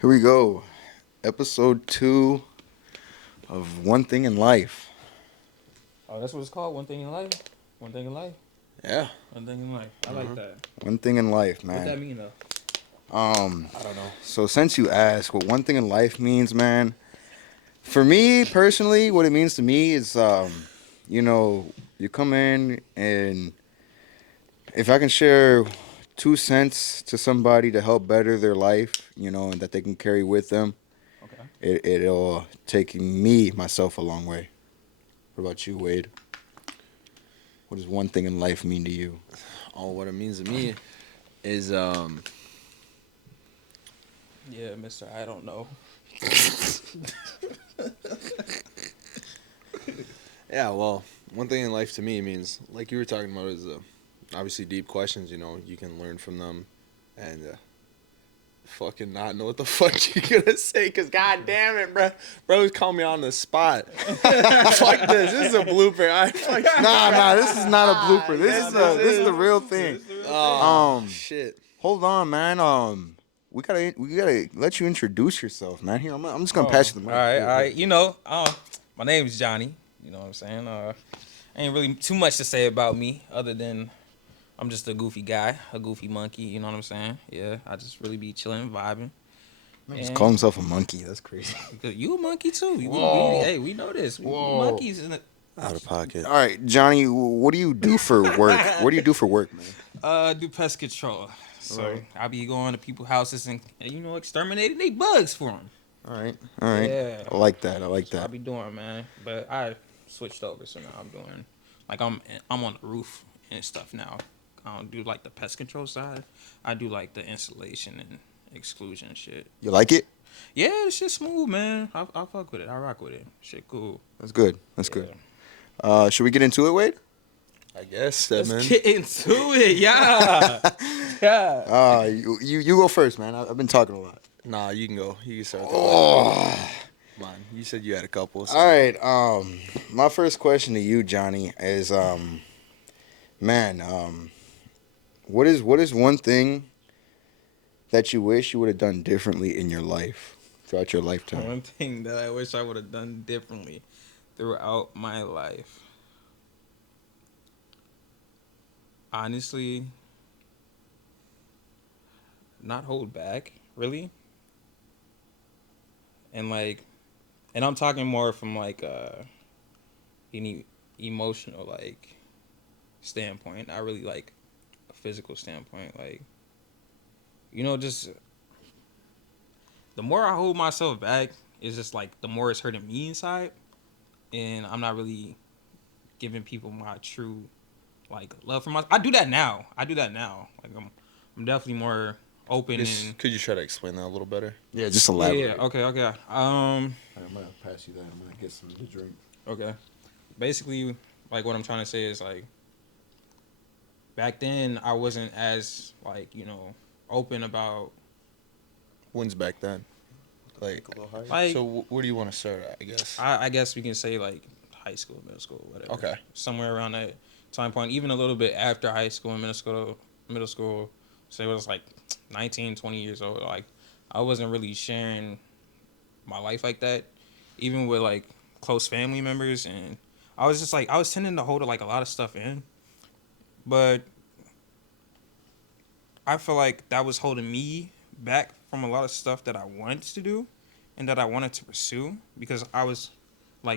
Here we go. Episode 2 of One Thing in Life. Oh, that's what it's called. One thing in life. One thing in life. Yeah. One thing in life. I like that. One thing in life, What that man. mean though? I don't know. So since you asked what one thing in life means, man, for me personally, what it means to me is you know, you come in and if I can share 2 cents to somebody to help better their life, and that they can carry with them, Okay. it'll take me, myself, a long way. What about you, Wade? What does one thing in life mean to you? Oh, what it means to me is Yeah, Mister. I don't know. yeah. Well, one thing in life to me means like you were talking about is obviously deep questions. You know, you can learn from them, and fucking not know what the fuck you're gonna say. Cause god damn it, bro, bro's calling me on the spot. Fuck this. This is a blooper. Nah, this is not a blooper. This Yes, is this the is. real thing. Oh Um, shit. Hold on, man. We gotta let you introduce yourself, man. Here, I'm just gonna Oh, pass you the all mic. right, Here, all here. right. My name is Johnny. You know what I'm saying? Ain't really too much to say about me other than I'm just a goofy guy, a goofy monkey. You know what I'm saying? Yeah, I just really be chilling, vibing. Man, just call And himself a monkey. That's crazy. you a monkey too. Whoa. Hey, we know this. We Whoa. monkeys in it. Out of pocket. All right, Johnny. What do you do for work? What do you do for work, man? Do pest control. So Right. I be going to people's houses and exterminating they bugs for them. All right. Yeah. I like that. I like So I that. be doing, man. But I switched over, so now I'm doing like I'm on the roof and stuff now. I don't do like the pest control side. I do like the installation and exclusion shit. You like it? Yeah, this shit smooth, man. I fuck with it. I rock with it. Shit cool. That's good. That's Yeah. good. Should we get into it, Wade? I guess that Let's man. get into it, yeah. Yeah. You go first, man. I've been talking a lot. Nah, you can go. You can start. Oh. Come on. You said you had a couple. So. All right. My first question to you, Johnny, is man, what is one thing that you wish you would have done differently in your life throughout your lifetime? One thing that I wish I would have done differently throughout my life. Honestly, not hold back, really. And and I'm talking more from any emotional standpoint, not really like a physical standpoint. Just the more I hold myself back, it's just like the more it's hurting me inside, and I'm not really giving people my true love for my. I do that now. Like I'm definitely more open and Could you try to explain that a little better? Yeah, just yeah, elaborate. yeah. Okay. I'm gonna pass you that. I'm gonna get some to drink. Okay. Basically, what I'm trying to say is back then I wasn't as open about When's back then? Like, A little higher. so where do you want to start at, I guess? I guess we can say high school, middle school, whatever. Okay. Somewhere around that time point, even a little bit after high school and middle school, say it was 19, 20 years old. I wasn't really sharing my life like that, even with close family members, and I was just I was tending to hold a lot of stuff in, but I feel like that was holding me back from a lot of stuff that I wanted to do and that I wanted to pursue because I was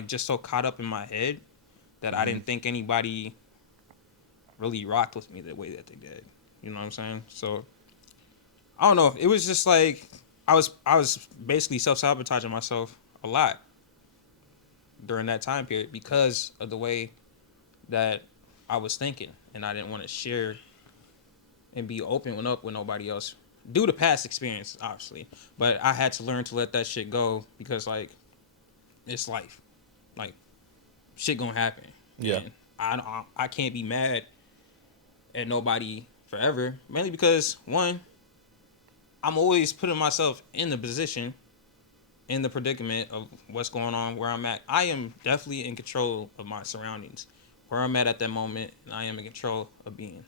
just so caught up in my head that I didn't think anybody really rocked with me the way that they did. You know what I'm saying? So I don't know. It was just I was basically self-sabotaging myself a lot during that time period because of the way that I was thinking, and I didn't want to share and be open up with nobody else due to past experience, obviously. But I had to learn to let that shit go because it's life. Like shit gonna happen. Yeah. And I can't be mad at nobody forever, mainly because one, I'm always putting myself in the position, in the predicament of what's going on where I'm at. I am definitely in control of my surroundings, where I'm at that moment, and I am in control of being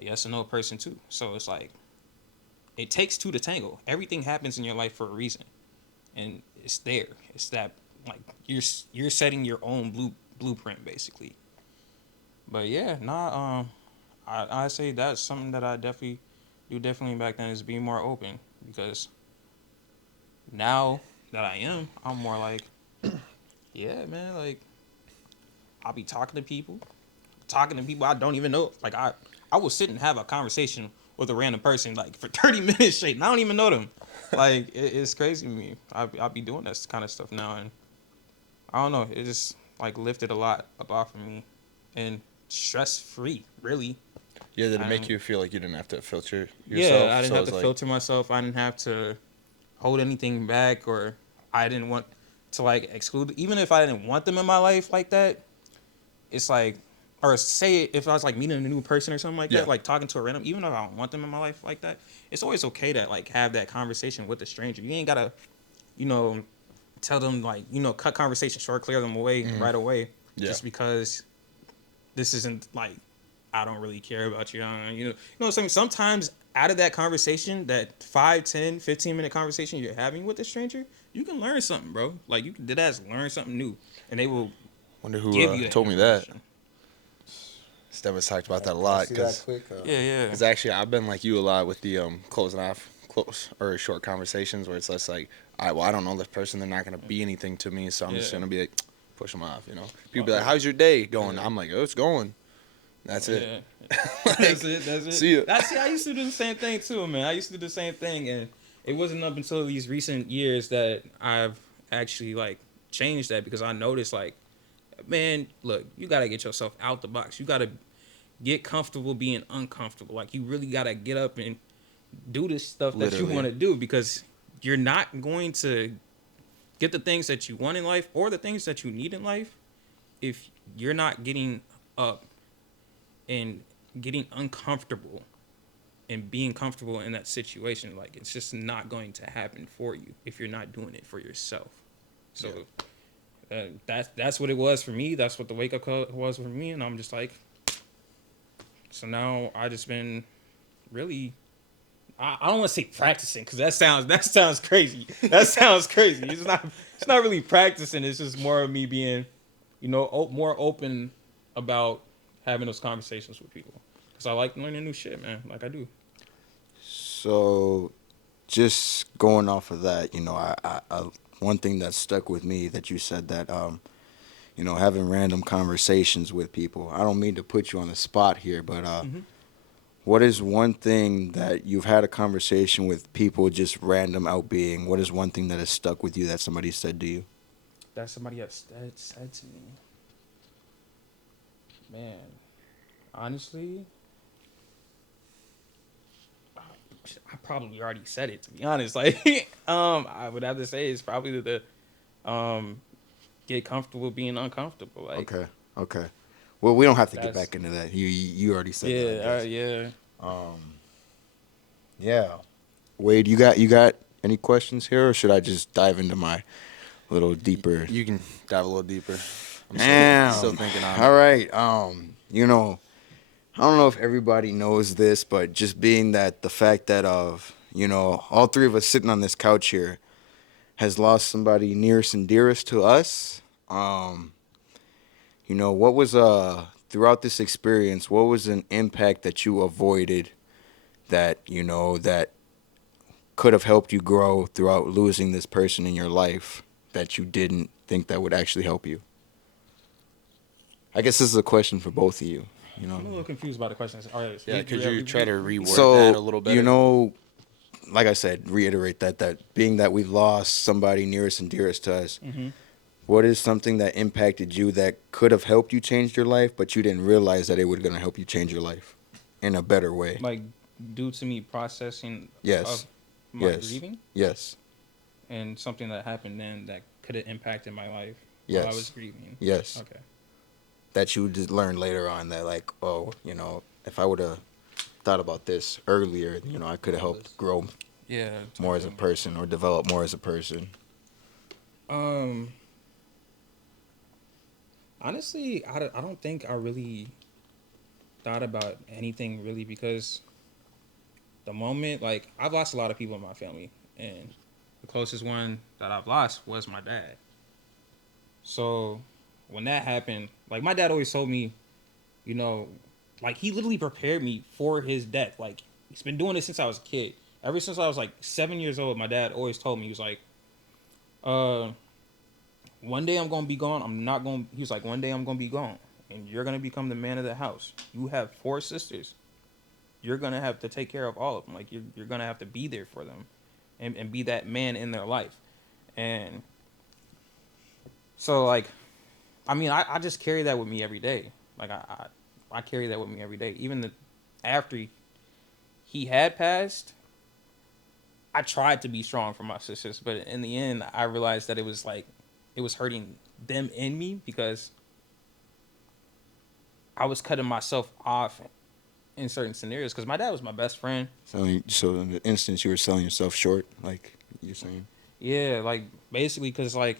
a yes or no person too. So it's it takes two to tango. Everything happens in your life for a reason, and it's there. It's that like you're setting your own blueprint basically. But yeah, nah. I say that's something that I definitely back then is being more open because now that I'm more like, yeah, man. Like I'll be talking to people I don't even know. Like I will sit and have a conversation with a random person like for 30 minutes straight, and I don't even know them. Like it's crazy to me. I'll be doing that kind of stuff now, and I don't know. It just like lifted a lot up off of me, and stress free. Really, Yeah, did it I make didn't. you feel like you didn't have to filter Yeah, yourself? I didn't So have it's to like, filter myself. I didn't have to hold anything back, or I didn't want to like exclude. Even if I didn't want them in my life like that, it's like, or say if I was like meeting a new person or something like yeah, that, like talking to a random, even if I don't want them in my life like that, it's always okay to like have that conversation with a stranger. You ain't gotta, you know, tell them like, cut conversation short, clear them away mm, right away, yeah, just because this isn't like I don't really care about you. I don't, sometimes out of that conversation, that 5, 10, 15 minute conversation you're having with a stranger, you can learn something, bro. Like you can did ass learn something new, and they will wonder who give you that told me that. information. Steph has talked about that a Can I lot see that because quick? Yeah, yeah. actually I've been like you a lot with the closing off close or short conversations where it's less like, all right, well I don't know this person, they're not gonna be anything to me, so I'm just Yeah. gonna be like push them off, you know. People Fuck be like, it. how's your day going? Yeah. I'm like, oh, it's going. That's it. Yeah. Like, That's it. That's it. see ya. I used to do the same thing too, man. I used to do the same thing, and it wasn't up until these recent years that I've actually like changed that because I noticed like, man, look, you gotta get yourself out the box. You gotta get comfortable being uncomfortable. Like you really gotta get up and do this stuff that you Literally. want to do because you're not going to get the things that you want in life or the things that you need in life if you're not getting up and getting uncomfortable and being comfortable in that situation. Like it's just not going to happen for you if you're not doing it for yourself. So that's what it was for me. That's what the wake up call was for me, and I'm just like, so now I just been really. I don't want to say practicing because that sounds crazy. That sounds crazy. It's not really practicing. It's just more of me being, more open about having those conversations with people because I like learning new shit, man. Like I do. So, just going off of that, one thing that stuck with me that you said that, having random conversations with people. I don't mean to put you on the spot here, but Mm-hmm. what is one thing that you've had a conversation with people just random out being? What is one thing that has stuck with you that somebody said to you? That somebody else said to me, man. Honestly, I probably already said it. To be honest, like, I would have to say it's probably um, get comfortable being uncomfortable. Like Okay, okay. Well, we don't have to get that's back into that. You already said that, I yeah, guess. yeah. Yeah. Wade, you got any questions here, or should I just dive into my little deeper? You can dive a little deeper. I'm still Damn. thinking on All it. right. I don't know if everybody knows this, but just being that the fact that all three of us sitting on this couch here has lost somebody nearest and dearest to us. What was throughout this experience, what was an impact that you avoided that could have helped you grow throughout losing this person in your life that you didn't think that would actually help you? I guess this is a question for both of you, you know. I'm a little confused by the questions. All right, Yeah, could you try to repeat reword it? that a So, little better? like I said, reiterate that being that we lost somebody nearest and dearest to us, Mm-hmm. what is something that impacted you that could have helped you change your life, but you didn't realize that it was going to help you change your life in a better way? Like due to me processing of Yes. my Yes. grieving Yes. and something that happened then that could have impacted my life while I was Yes. grieving. Yes. Okay. That you just learn later on that, like, oh, if I would have thought about this earlier, I could have helped grow Yeah. more as a person or develop more as a person. Um. Honestly, I don't think I really thought about anything really because the moment, like, I've lost a lot of people in my family, and the closest one that I've lost was my dad. So when that happened, like, my dad always told me, you know, like, he literally prepared me for his death. Like, he's been doing this since I was a kid. Ever since I was like 7 years old, my dad always told me, he was like, uh, one day I'm gonna be gone. I'm not gonna. He was like, one day I'm gonna be gone, and you're gonna become the man of the house. You have 4 sisters. You're gonna have to take care of all of them. Like, you're gonna have to be there for them, and be that man in their life. And so, like, I mean, I just carry that with me every day. Like, I carry that with me every day. Even after he had passed, I tried to be strong for my sisters, but in the end, I realized that it was like, it was hurting them and me, because I was cutting myself off in certain scenarios. Because my dad was my best friend. So in the instance, you were selling yourself short, like you're saying. Yeah, like, basically, because, like,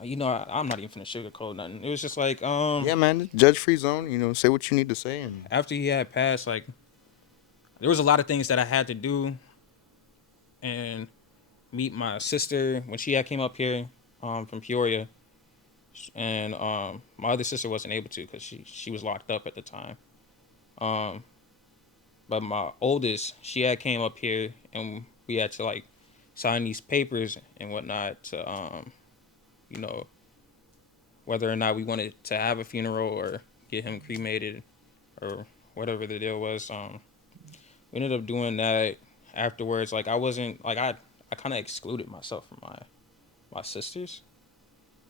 I'm not even finna sugarcoat nothing. It was just like, Yeah, man, judge free zone. Say what you need to say, and after he had passed, like, there was a lot of things that I had to do, and meet my sister when she had came up here, from Peoria, and my other sister wasn't able to, because she was locked up at the time. Um, but my oldest, she had came up here, and we had to, like, sign these papers and whatnot to, you know, whether or not we wanted to have a funeral or get him cremated or whatever the deal was. We ended up doing that afterwards. Like, I wasn't like, I kind of excluded myself from my sisters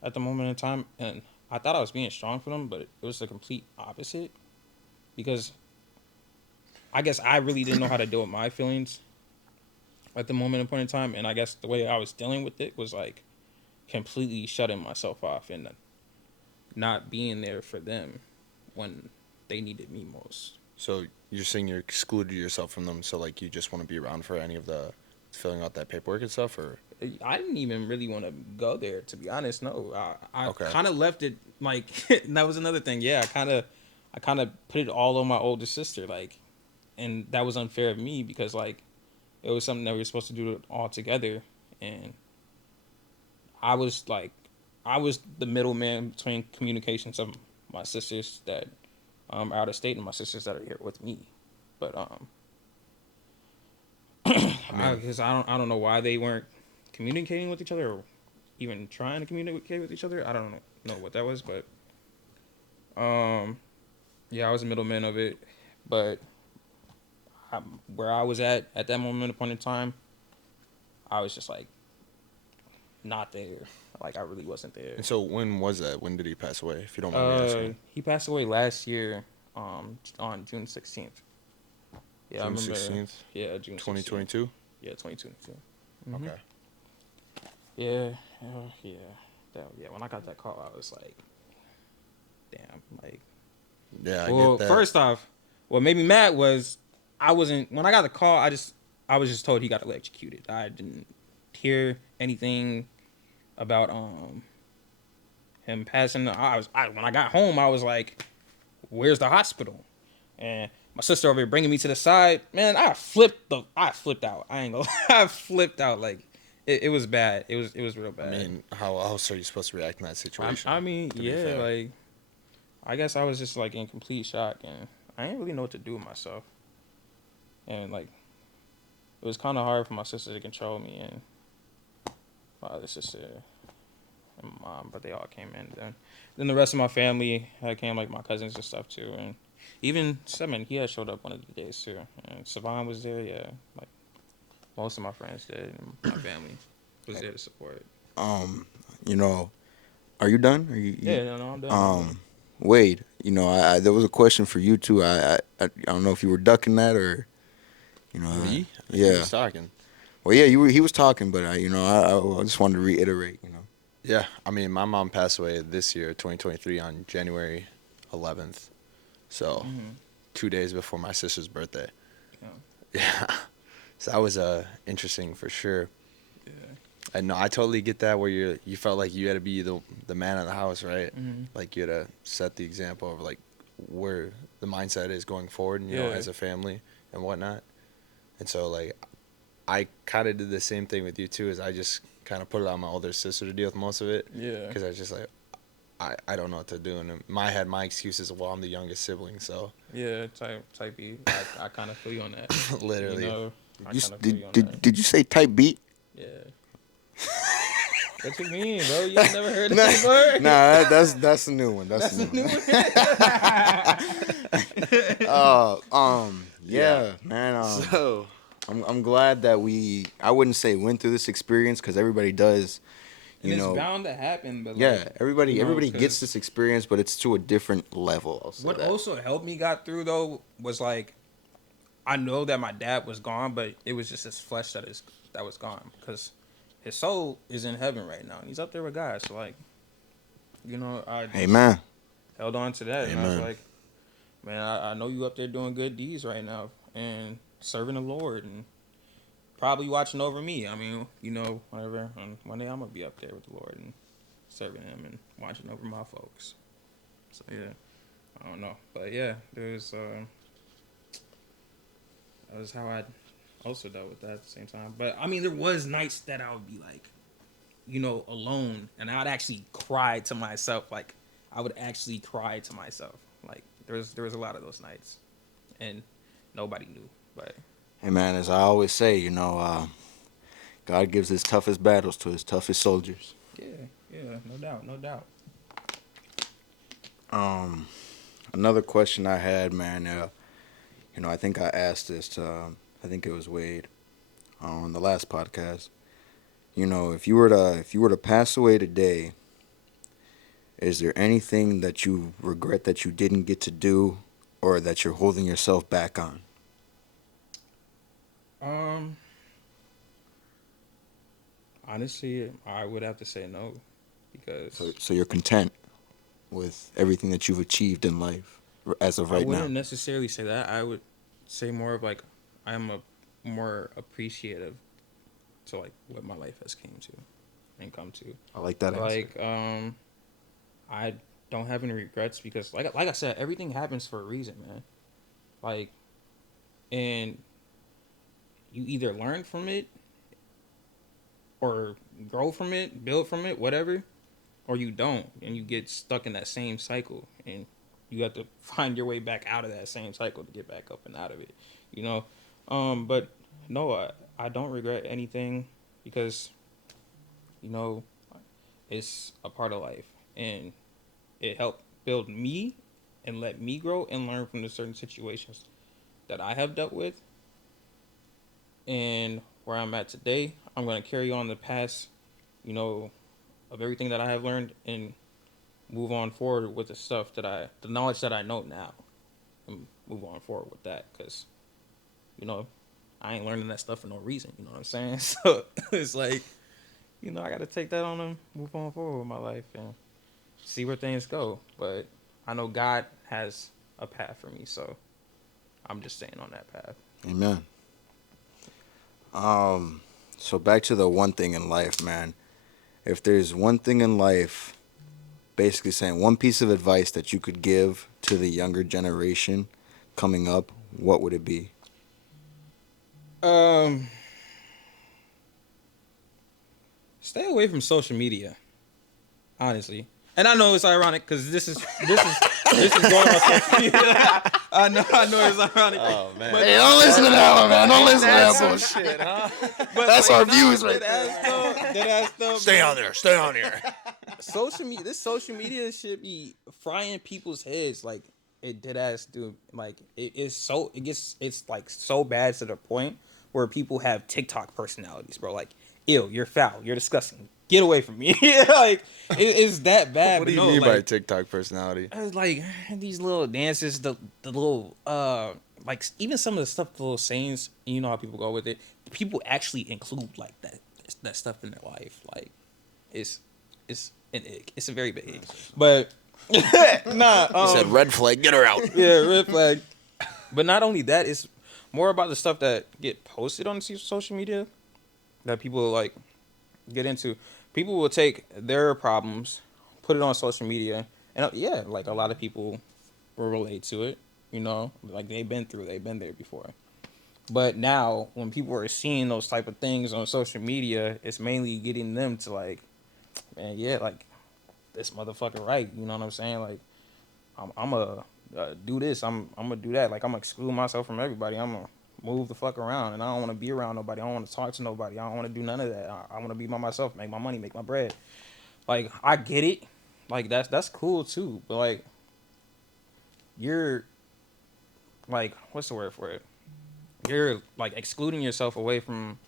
at the moment in time, and I thought I was being strong for them, but it was the complete opposite, because I guess I really didn't know how to deal with my feelings at the moment in point in time, and I guess the way I was dealing with it was like completely shutting myself off and not being there for them when they needed me most. So you're saying you excluded yourself from them, so like you just want to be around for any of the filling out that paperwork and stuff, or I didn't even really want to go there, to be honest. No, I okay, kind of left it like that was another thing. Yeah, I kind of put it all on my older sister, like, and that was unfair of me, because, like, it was something that we were supposed to do all together, and I was like, I was the middleman between communications of my sisters that are out of state and my sisters that are here with me, but I mean, because I don't know why they weren't communicating with each other, or even trying to communicate with each other. I don't know what that was, but yeah, I was the middleman of it. But where I was at that moment upon in time, I was just like not there. Like, I really wasn't there. and so when was that? When did he pass away? If you don't mind me asking. He passed away last year, on June 16th. Yeah, I June remember. 16th, Yeah, June 16th. 2022. Yeah, 2022. Okay. Yeah, yeah. Yeah, when I got that call, I was like, damn. Like, Yeah, I well, get that. first off, what made me mad was I wasn't, when I got the call, I was just told he got electrocuted. I didn't hear anything about him passing. When I got home, I was like, where's the hospital? And my sister over here bringing me to the side. Man, I flipped out. I ain't gonna I flipped out. Like, it was bad. It was real I bad. mean, how else are you supposed to react in that situation? I mean, to be yeah, fair? like, I guess I was just like in complete shock, and I didn't really know what to do with myself. And, like, it was kind of hard for my sister to control me, and my other sister and my mom, but they all came in. Then the rest of my family came, like my cousins and stuff too, and even Seven, he had showed up one of the days too, and Savon was there. Yeah, like most of my friends did, and my family was there to support. um, you know, are you done? Are you Yeah, no, I'm done. I'm done. Wade? There was a question for you too. I don't know if you were ducking that or, Me? I think he yeah. was talking. Well, yeah, you were. He was talking, but I just wanted to reiterate. Yeah, I mean, my mom passed away this year, 2023, on January 11th. So, Mm-hmm. 2 days before my sister's birthday. Yeah. Yeah. So that was interesting for sure. Yeah. And no, I totally get that where you felt like you had to be the man of the house, right? Mm-hmm. Like you had to set the example of like where the mindset is going forward, you know, as a family and whatnot. And so like I kind of did the same thing with you too, is I just kind of put it on my older sister to deal with most of it. Yeah. Because I was just like, I don't know what to do. And in my head, my excuse is, well, I'm the youngest sibling, so. Yeah, type B. I kind of feel you on that. Literally. You know, I You, kind of feel did, you on did, that. did you say type beat? Yeah. What you mean, bro? You ain't never heard that before? Nah, that's a new one. That's a new one. Yeah, man. So. I'm glad that I wouldn't say went through this experience because everybody does, And you it's know. bound to happen, but Yeah, like, everybody you know, everybody gets 'cause this experience, but it's to a different level. I'll say what that. also helped me got through though was like, I know that my dad was gone, but it was just his flesh that was gone because his soul is in heaven right now and he's up there with God. So like, you know, I just Amen. held on to that and I was Amen. like, man, I know you up there doing good deeds right now and serving the Lord and probably watching over me. I mean, you know, whatever. And one day I'm gonna be up there with the Lord and serving Him and watching over my folks. So yeah, I don't know, but yeah, that was how I also dealt with that at the same time. But I mean, there was nights that I would be like, you know, alone, and I'd actually cry to myself. Like I would actually cry to myself. Like there was a lot of those nights, and nobody knew. But Hey man, as I always say, God gives his toughest battles to his toughest soldiers. yeah, no doubt, no doubt. Um, Another question I had, man. I think I asked this to, I think it was Wade, on the last podcast. If you were to pass away today, is there anything that you regret that you didn't get to do, or that you're holding yourself back on? Um, Honestly, I would have to say no, So, because so you're content with everything that you've achieved in life as of I right now. wouldn't necessarily say that. I would say more of like I'm a more appreciative to like what my life has came to and come to. I like that answer. Like I don't have any regrets because like I said, everything happens for a reason, man. Like, and you either learn from it or grow from it, build from it, whatever, or you don't, and you get stuck in that same cycle, and you have to find your way back out of that same cycle to get back up and out of it, you know. But no, I don't regret anything because you know it's a part of life, and it helped build me and let me grow and learn from the certain situations that I have dealt with, and where I'm at today. I'm gonna carry on the past, you know, of everything that I have learned and move on forward with the knowledge that I know now, and move on forward with that. Cause, you know, I ain't learning that stuff for no reason. You know what I'm saying? So it's like, you know, I got to take that on and move on forward with my life and see where things go. But I know God has a path for me, so I'm just staying on that path. Amen. So back to the one thing in life, man. If there's one thing in life, basically saying one piece of advice that you could give to the younger generation coming up, what would it be? Um, Stay away from social media, honestly. And I know it's ironic because this is going on social media. I know it's ironic. Oh man. But Hey, don't listen to that one, man. Don't listen to that That's some bullshit. shit, huh? but That's like, our views right Dead ass though. Stay on there. Stay on here. This social media should be frying people's heads like it dead ass do. Like it's like so bad to the point where people have TikTok personalities, bro. Like, ew, you're foul, you're disgusting. Get away from me. Like it's that bad. What but do you no, mean by like, TikTok personality? it's like these little dances, the little like even some of the stuff, the little sayings. You know how people go with it. People actually include like that stuff in their life. Like it's an ick. It's a very big ick. But nah, He said red flag. Get her out. yeah, red flag. But not only that, it's more about the stuff that get posted on social media that people like get into. People will take their problems, put it on social media, and yeah, like a lot of people will relate to it. You know, like they've been there before. But now, when people are seeing those type of things on social media, it's mainly getting them to like, man, yeah, like this motherfucker, right? You know what I'm saying? Like, I'm a do this. I'm gonna do that. Like, I'm gonna exclude myself from everybody. I'm gonna move the fuck around, and I don't want to be around nobody. I don't want to talk to nobody. I don't want to do none of that. I want to be by myself, make my money, make my bread. Like, I get it. Like, that's cool too. But like, you're like, what's the word for it? You're like excluding yourself away from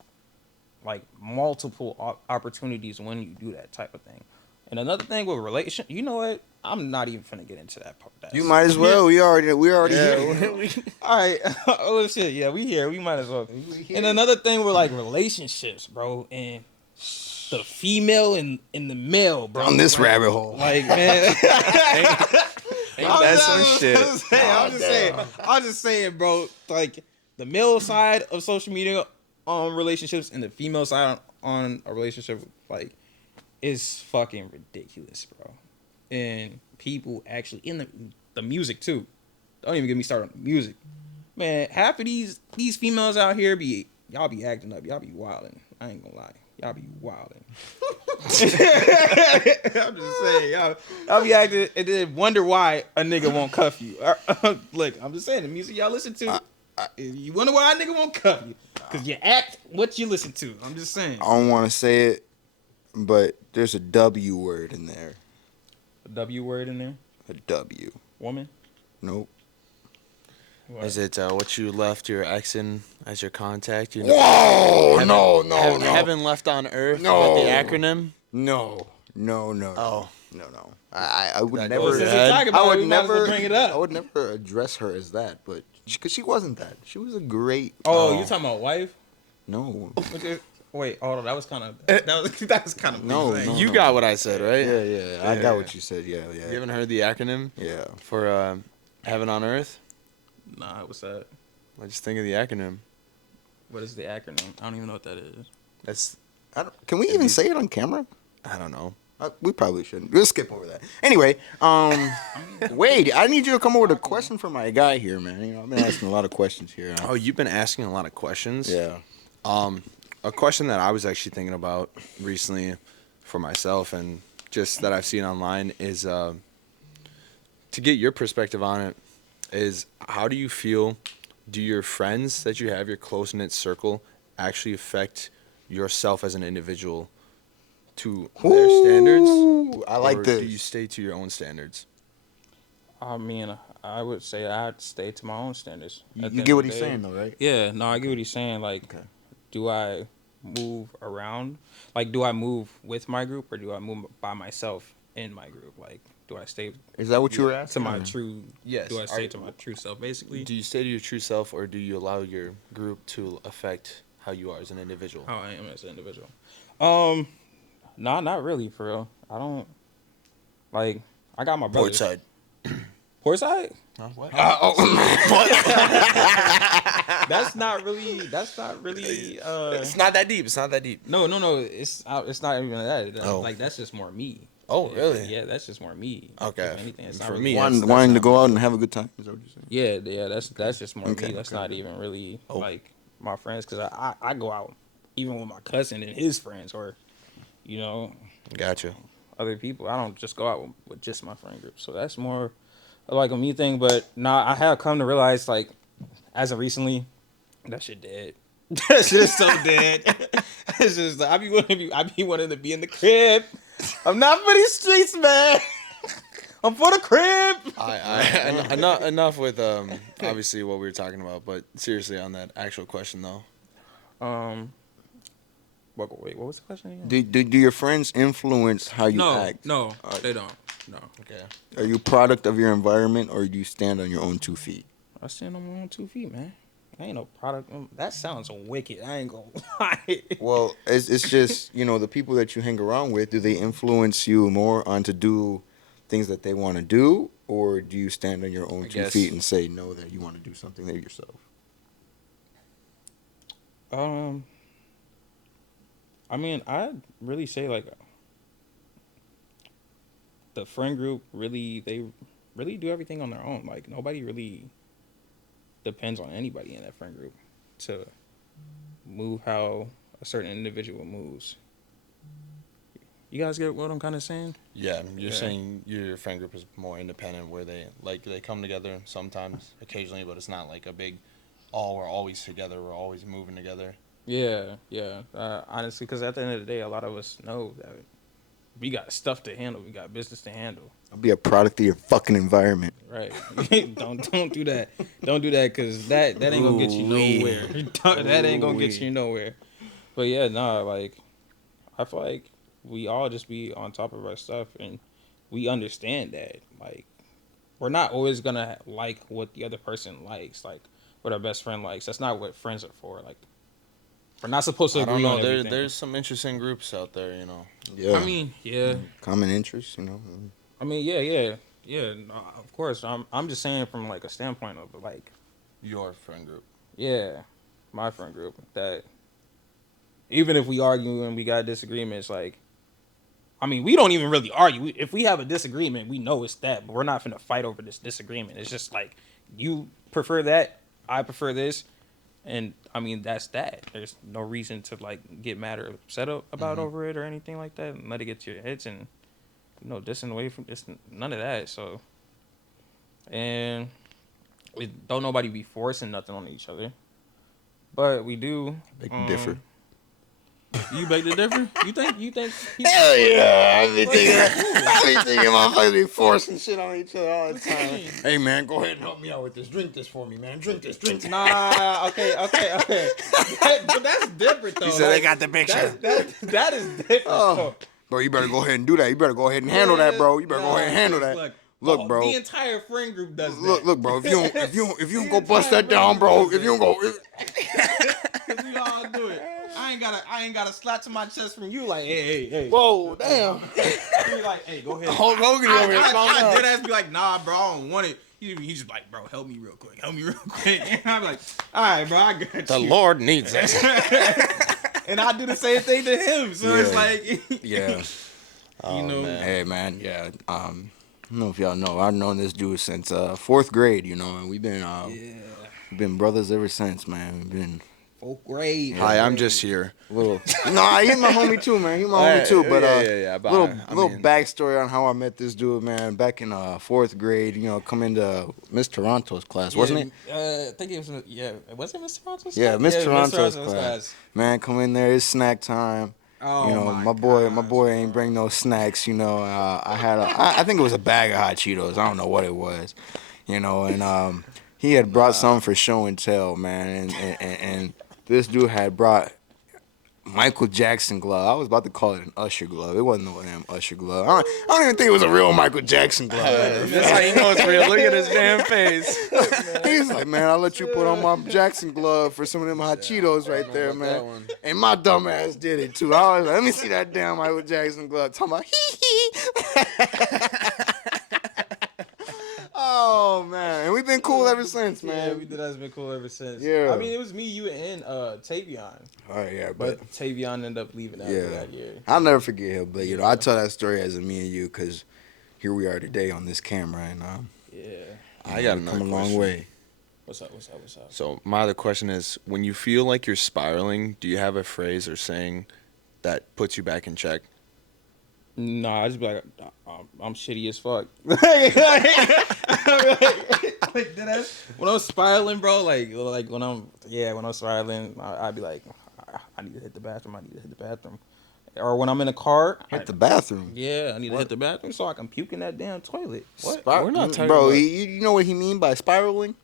like multiple opportunities when you do that type of thing. And another thing with relation, you know what? I'm not even finna get into that part. You might as well. We already here. Yeah. All right. Oh shit. Yeah, we here. We might as well. We here. And another thing with like relationships, bro, and the female and the male, bro. On this rabbit hole. Like, man. Ain't that some shit? I'm just saying, bro. Like the male side of social media on relationships and the female side on a relationship, like, is fucking ridiculous, bro. And people actually in the music too. Don't even get me started on the music, man. Half of these females out here y'all be acting up, y'all be wilding. I ain't gonna lie, y'all be wilding. I'm just saying, y'all be acting and then wonder why a nigga won't cuff you. Look, I'm just saying the music y'all listen to. You wonder why a nigga won't cuff you because you act what you listen to. I'm just saying. I don't want to say it, but there's a W word in there. A W word in there. A W. Woman. Nope. What? Is it what you left your ex in as your contact? You Whoa! No. Heaven left on earth. No. With the acronym. No. Oh. No. I would That never. goes Since ahead. we talking about I it, would we might as well never bring it up. I would never address her as that, but because she wasn't that. She was a great. Oh, you talking about wife? No. Wait, hold on. That was kind of that was kind of No, big. no. You got what I said, right? Yeah. I got what you said. Yeah. You haven't heard the acronym Yeah. for heaven on earth? Nah, what's that? I just think of the acronym. What is the acronym? I don't even know what that is. That's Can we even say it on camera? I don't know. We probably shouldn't. We'll skip over that. Anyway, Wade, I need you to come up with a question for my guy here, man. You know, I've been asking a lot of questions here. Oh, you've been asking a lot of questions. Yeah. A question that I was actually thinking about recently for myself and just that I've seen online is to get your perspective on it is how do you feel, do your friends that you have, your close-knit circle, actually affect yourself as an individual to their standards? I like or this. do you stay to your own standards? I mean, I would say I'd stay to my own standards. You at the get end what of the he's day. saying, though, right? Yeah, no, I get what he's saying. Like, Okay. do I move around? Like, do I move with my group or do I move by myself in my group? Like, do I stay Is that what you were to asking? my or- true? Yes. Do I stay to my true self? Basically, Do you stay to your true self or do you allow your group to affect how you are as an individual? how I am as an individual. Nah, not really, for real. I don't like. I got my brothers. Portside. Portside? Huh? What? That's not really. That's not really. It's not that deep. It's not that deep. No. It's not even that. Oh. Like that's just more me. Oh, really? Yeah, that's just more me. Okay. If anything, it's not For really me, Wanting to not go out me. and have a good time. Is that what you're saying? Yeah. That's just more Okay, me. That's okay. not even really Oh. like my friends because I go out even with my cousin and his friends or, you know, Gotcha. other people. I don't just go out with just my friend group. So that's more like a me thing. But nah, I have come to realize like as of recently, that shit dead. That shit is so dead. It's just I be wanting to be in the crib. I'm not for these streets, man. I'm for the crib. Enough with obviously what we were talking about, but seriously on that actual question though. Wait, what was the question again? Do your friends influence how you act? No, they don't. No, Okay. Are you a product of your environment, or do you stand on your own 2 feet? I stand on my own 2 feet, man. I ain't no product. That sounds wicked. I ain't gonna lie. Well, it's just the people that you hang around with. Do they influence you more on to do things that they want to do, or do you stand on your own I 2 guess- feet and say no that you want to do something there yourself? I mean, I'd really say like the friend group they really do everything on their own. Like nobody really depends on anybody in that friend group to move how a certain individual moves. You guys get what I'm kind of saying? Yeah, you're Yeah. saying your friend group is more independent, where they come together sometimes, occasionally, but it's not like a big, oh, we're always together, we're always moving together. Yeah, yeah. Honestly, because at the end of the day, a lot of us know that we got stuff to handle, we got business to handle. I'll be a product of your fucking environment. Right. don't do that. Don't do that because that ain't gonna get you Ooh-wee. nowhere. That ain't gonna get Ooh-wee. you nowhere. But yeah, nah, like I feel like we all just be on top of our stuff and we understand that. Like we're not always gonna like what the other person likes, like what our best friend likes. That's not what friends are for. Like we're not supposed to I don't agree know. on everything. There's some interesting groups out there, you know. Yeah. I mean, yeah. Common interests, I mean, yeah. No, of course, I'm just saying from like a standpoint of like, Your friend group. yeah, my friend group that even if we argue and we got disagreements, like, I mean, we don't even really argue. If we have a disagreement, we know it's that, but we're not finna fight over this disagreement. It's just like you prefer that, I prefer this, and I mean that's that. There's no reason to like get mad or upset about over it or anything like that, and let it get to your heads and dissing away from this, none of that. So, and we don't nobody be forcing nothing on each other, but we do. Big differ. You beg to differ? You think? People, Hell yeah! I be thinking motherfuckers be forcing shit on each other all the time. Hey man, go ahead and help me out with this. Drink this for me, man. Drink this. Nah, okay. But that's different though. He said they got the picture. That is different. Oh, bro, you better go ahead and do that. You better go ahead and handle that, bro. You better go ahead and handle that. Look, bro. The entire friend group does that. Look, bro. If you don't go bust that down, bro. If you don't go, We all do it. I ain't got a slap to my chest from you. Like, hey. whoa, damn. Be like, hey, go ahead. Hulk Hogan over here. I did ask, be like, nah, bro, I don't want it. He just like, bro, help me real quick. And I'm like, all right, bro, I got you. The Lord needs it. And I do the same thing to him. So it's like, Yeah. you know, man. Hey, man. Yeah. I don't know if y'all know. I've known this dude since fourth grade. And we've been brothers ever since, man. We've been fourth grade. Hi, I'm just here. little. No, he's my homie too, man. He's my homie too. But yeah. But little I mean, backstory on how I met this dude, man. Back in fourth grade, coming to Miss Toronto's class, wasn't it? I think it was. Was it Mr. Toronto's? Yeah, Miss Toronto's Toronto's class. Man, come in there. It's snack time. Oh my boy ain't bring no snacks. I think it was a bag of hot Cheetos. I don't know what it was. And he had brought some for show and tell, man. And this dude had brought Michael Jackson glove. I was about to call it an Usher glove. It wasn't no damn Usher glove. I don't even think it was a real Michael Jackson glove. that's how you know it's real. Look at his damn face. He's like, man, I'll let you put on my Jackson glove for some of them hot Cheetos right there, about that man. one. And my dumb ass did it too. I was like, let me see that damn Michael Jackson glove. Talking about Oh man, and we've been cool ever since, man. Yeah, we did. That's been cool ever since. Yeah. I mean, it was me, you, and Tavion. Oh yeah, But Tavion ended up leaving after that year. I'll never forget him. But I tell that story as a me and you, because here we are today on this camera, and Yeah. I got we've another come a long question. way. What's up? So my other question is, when you feel like you're spiraling, do you have a phrase or saying that puts you back in check? Nah, I just be like, I'm shitty as fuck. When I'm spiraling, bro, like when I'm spiraling, I'd be like, I need to hit the bathroom. Or when I'm in a car, Hit the bathroom. yeah, I need to hit the bathroom so I can puke in that damn toilet. What? We're not talking bro. about- You know what he mean by spiraling?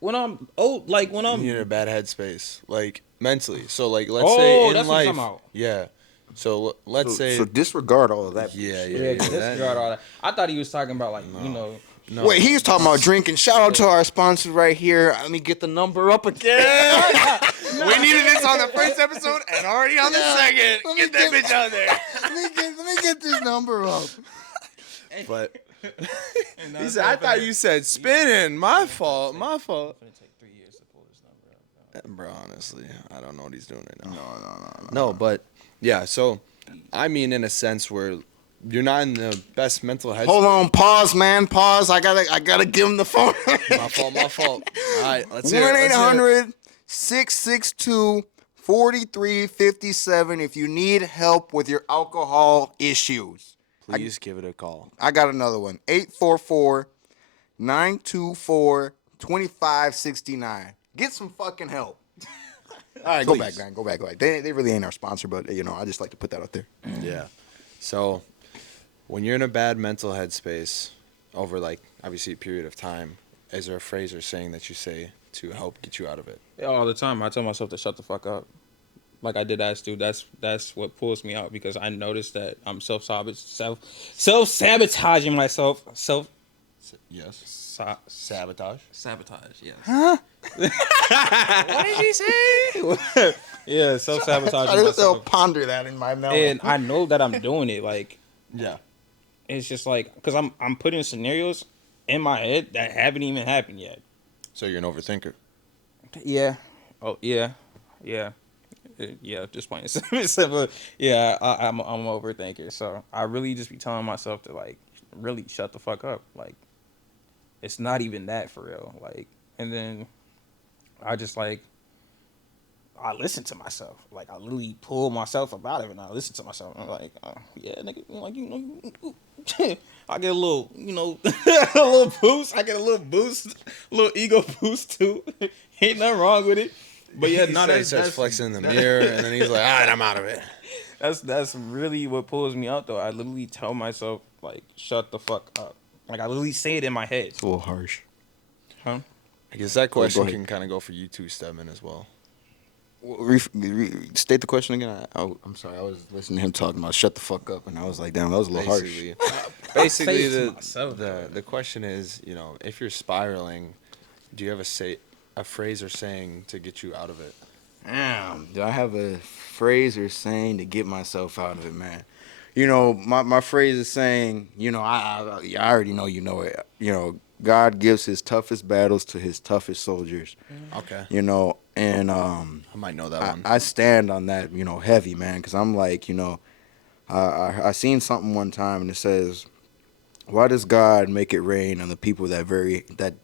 When I'm You're in a bad headspace, like mentally. So like, let's say in that's what you're life, talking about. yeah. So let's say, So disregard all of that. yeah. disregard all that. I thought he was talking about like No. Wait, he's talking about drinking. Shout out to our sponsor right here. Let me get the number up again. We needed this on the first episode and already on the second. Let me Get that bitch on there. let me get this number up. But he said, I thought you said spinning. My fault. It's gonna take 3 years to pull this number up. Bro, honestly, I don't know what he's doing right now. No. No, but yeah. So, I mean, in a sense where you're not in the best mental headspace. Hold on, pause, man, pause. I gotta give him the phone. My fault. All right, let's hear One it. eight Let's hear it. hundred 662 4357 if you need help with your alcohol issues. Please give it a call. I got another one. 844-924-2569. Get some fucking help. All right, go back, Please. man. Go back. They really ain't our sponsor, but I just like to put that out there. Yeah. So, when you're in a bad mental headspace over, like, obviously a period of time, is there a phrase or saying that you say to help get you out of it? Yeah, all the time. I tell myself to shut the fuck up. Like I did ask dude. That's what pulls me out because I noticed that I'm self sabotaging myself. Yes. Sabotage. Sabotage. Yes. Huh? What did he say? Yeah, self sabotaging I'll myself. ponder that in my mouth. And I know that I'm doing it. Like Yeah. it's just like because I'm putting scenarios in my head that haven't even happened yet. So you're an overthinker. Yeah. Oh yeah. Yeah. Yeah, just plain simple. Yeah, I'm an overthinker, so I really just be telling myself to like really shut the fuck up. Like, it's not even that for real. Like, and then I just like I listen to myself. Like, I literally pull myself up out of it, and I listen to myself. And I'm like, yeah, nigga, like I get a little, a little boost. I get a little boost, a little ego boost too. Ain't nothing wrong with it. But yeah, He no, starts that's flexing in the mirror, and then he's like, all right, I'm out of it. That's really what pulls me out though. I literally tell myself like shut the fuck up. Like I literally say it in my head. It's a little harsh. Huh? I guess that question ahead. can kind of go for you too, Stedman, as well. State the question again. I'm sorry. I was listening to him talking about shut the fuck up, and I was like, damn, that was a little harsh. Basically, Say it to myself, the question is, if you're spiraling, do you have a phrase or saying to get you out of it? Damn, do I have a phrase or saying to get myself out of it, man? My phrase is saying, I already know it. God gives his toughest battles to his toughest soldiers. Okay. And I might know that one. I stand on that, heavy, man, because I'm like, I seen something one time and it says, why does God make it rain on the people that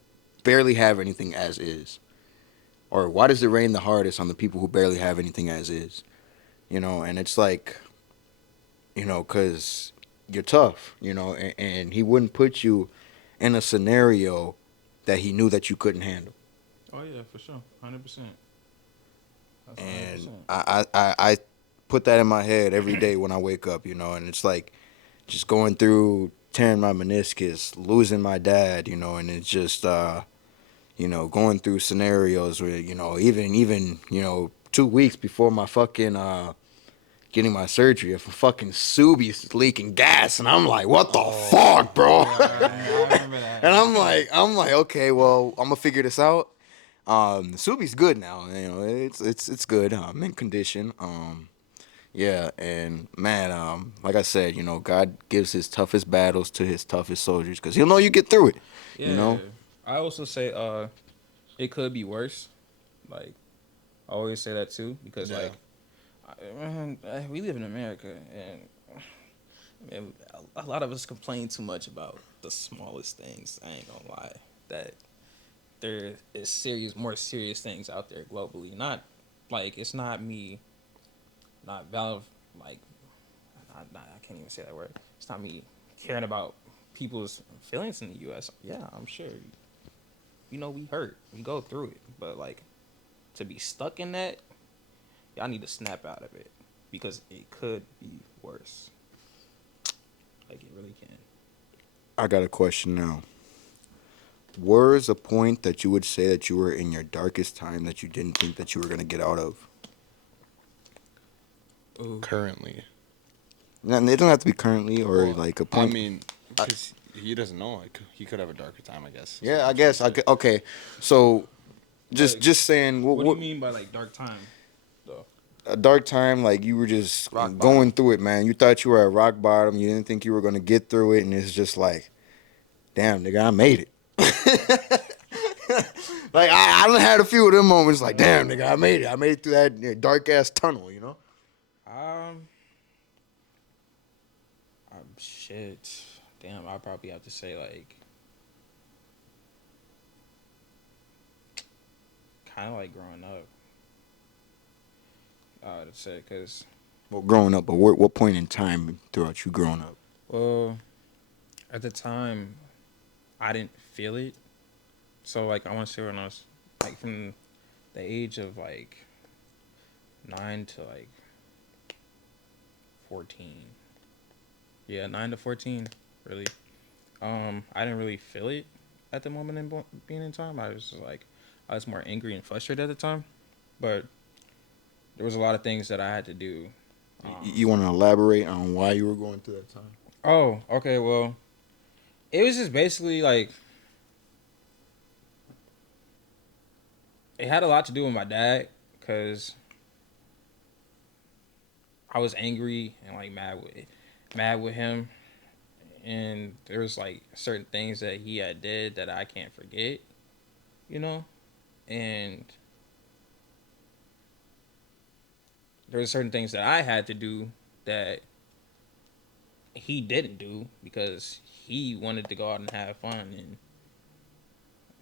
barely have anything as is? Or why does it rain the hardest on the people who barely have anything as is? And it's like, because you're tough, and he wouldn't put you in a scenario that he knew that you couldn't handle. Oh yeah, for sure, 100%. And I put that in my head every day when I wake up, and it's like just going through tearing my meniscus, losing my dad, and it's just going through scenarios where, even 2 weeks before my fucking getting my surgery, if a fucking Subi's leaking gas, and I'm like, what the fuck, bro? I remember that. And I'm like, okay, well, I'm gonna figure this out. The Subi's good now. It's good. I'm in condition. Yeah, and man, like I said, God gives his toughest battles to his toughest soldiers because he'll know you get through it. Yeah. I also say it could be worse. Like I always say that too because Yeah. we live in America and a lot of us complain too much about the smallest things. I ain't gonna lie that there is more serious things out there globally. Not like it's not me, not valid. Like I can't even say that word. It's not me caring about people's feelings in the U.S. Yeah, I'm sure. We hurt. We go through it. But, like, to be stuck in that, y'all need to snap out of it. Because it could be worse. Like, it really can. I got a question now. Where's a point that you would say that you were in your darkest time that you didn't think that you were going to get out of? Ooh. Currently. Now, it doesn't have to be currently or like a point. I mean, because he doesn't know. Like, he could have a darker time, I guess. Yeah, I guess. Okay, so just saying. What do you mean by, like, dark time, though? A dark time, like you were just Rock going bottom. through it, man. You thought you were at rock bottom. You didn't think you were going to get through it, and it's just like, damn, nigga, I made it. Like I done had a few of them moments, like, damn, nigga, I made it. I made it through that dark ass tunnel, Shit. Damn, I'll probably have to say like kind of like growing up. I would say because Well, growing up, but what point in time throughout you growing up? well, at the time, I didn't feel it. So like I want to say when I was like from the age of like 9 to like 14. Yeah, 9 to 14. Really. I didn't really feel it at the moment in being in time. I was more angry and frustrated at the time, but there was a lot of things that I had to do. You want to elaborate on why you were going through that time? Oh, okay. Well, it was just basically like it had a lot to do with my dad because I was angry and like mad with him, and there was like certain things that he had did that I can't forget, you know, and there were certain things that I had to do that he didn't do because he wanted to go out and have fun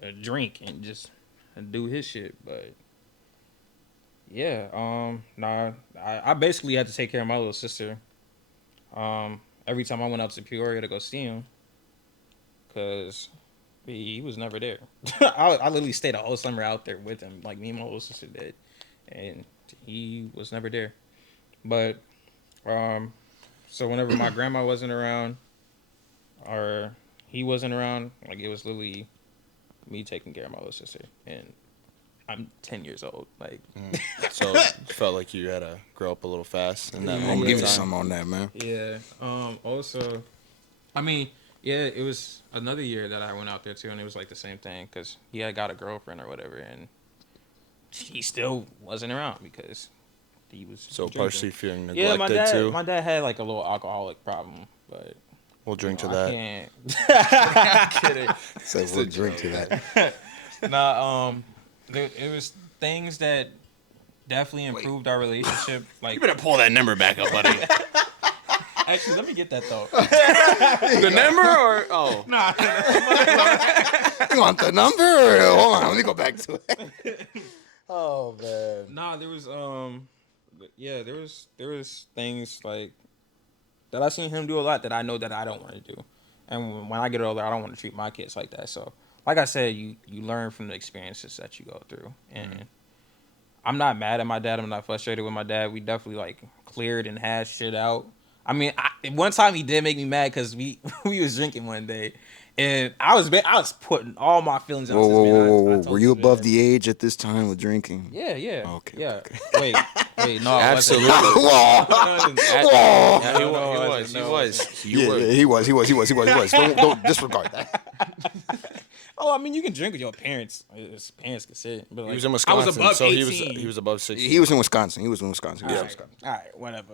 and drink and just do his shit. But yeah, nah, I basically had to take care of my little sister. Every time I went up to Peoria to go see him, cause he was never there. I literally stayed a whole summer out there with him, like me and my little sister did, and he was never there. But um, so whenever my grandma wasn't around or he wasn't around, like it was literally me taking care of my little sister, and I'm 10 years old. Like, So you felt like you had to grow up a little fast in that Yeah, I'm moment gonna give of you time. some on that, man. yeah. Also, I mean, yeah, it was another year that I went out there too, and it was like the same thing because he had got a girlfriend or whatever, and he still wasn't around because he was So drinking. partially feeling Yeah, neglected too. my dad had like a little alcoholic problem, but We'll drink to I that. can't. Kidding. So we'll drink to that. Nah, it was things that definitely improved our relationship. Like, better pull that number back up, buddy. actually, let me get that though. The number or Nah, You want the number? Hold on, let me go back to it. Oh man. nah. Yeah, there was things like that I seen him do a lot that I know that I don't want to do, and when I get older, I don't want to treat my kids like that. So, like I said, you learn from the experiences that you go through, and I'm not mad at my dad. I'm not frustrated with my dad. We definitely like cleared and hashed shit out. I mean, one time he did make me mad because we we was drinking one day, and I was putting all my feelings out Whoa, to this whoa, man. whoa, whoa, I whoa! Were told you this above man, the age at this time with drinking? yeah, yeah, Okay, yeah. okay. Wait, no, I wasn't. Absolutely. Whoa! Yeah, No, he no, I was. wasn't. He No, I was. wasn't. You were. Yeah, he was. Don't disregard that. Oh, I mean, you can drink with your parents. His parents can sit, but like, He was in I Wisconsin, was above so 18. he was above 16. He was in Wisconsin. He was in All Wisconsin. right, all right, whatever,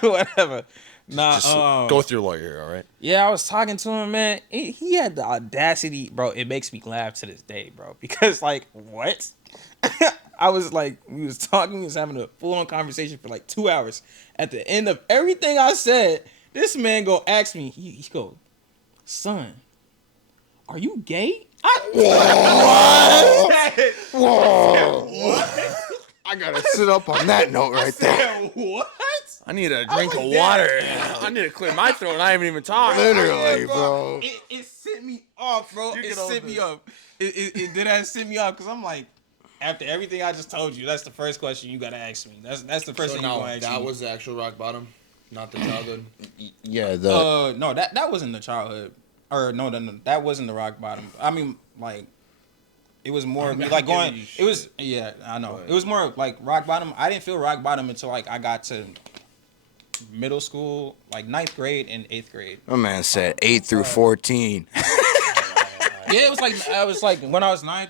whatever. Nah, Just go with your lawyer, all right? yeah, I was talking to him, man. He had the audacity, bro. It makes me laugh to this day, bro. Because like, what? I was like, we was talking, we was having a full-on conversation for like 2 hours. At the end of everything I said, this man go ask me. He go, son, are you gay? Whoa! I gotta sit up on that note right there. What? I need a drink of was water. dead. I need to clear my throat, and I haven't even talked. Literally, bro. It sent me off, bro. You It get all sent me this. off. It did that sent me off because I'm like, after everything I just told you, that's the first question you gotta ask me. That's the first thing you gonna ask me. the actual rock bottom, not the childhood. Yeah, the No, that wasn't the childhood, or no, that wasn't the rock bottom. I mean, like, it was more I'm like going. giving you It was yeah, I know. But- It was more like rock bottom. I didn't feel rock bottom until like I got to middle school, like 9th grade and 8th grade. my man said 8 through 14. Yeah, it was like when I was 9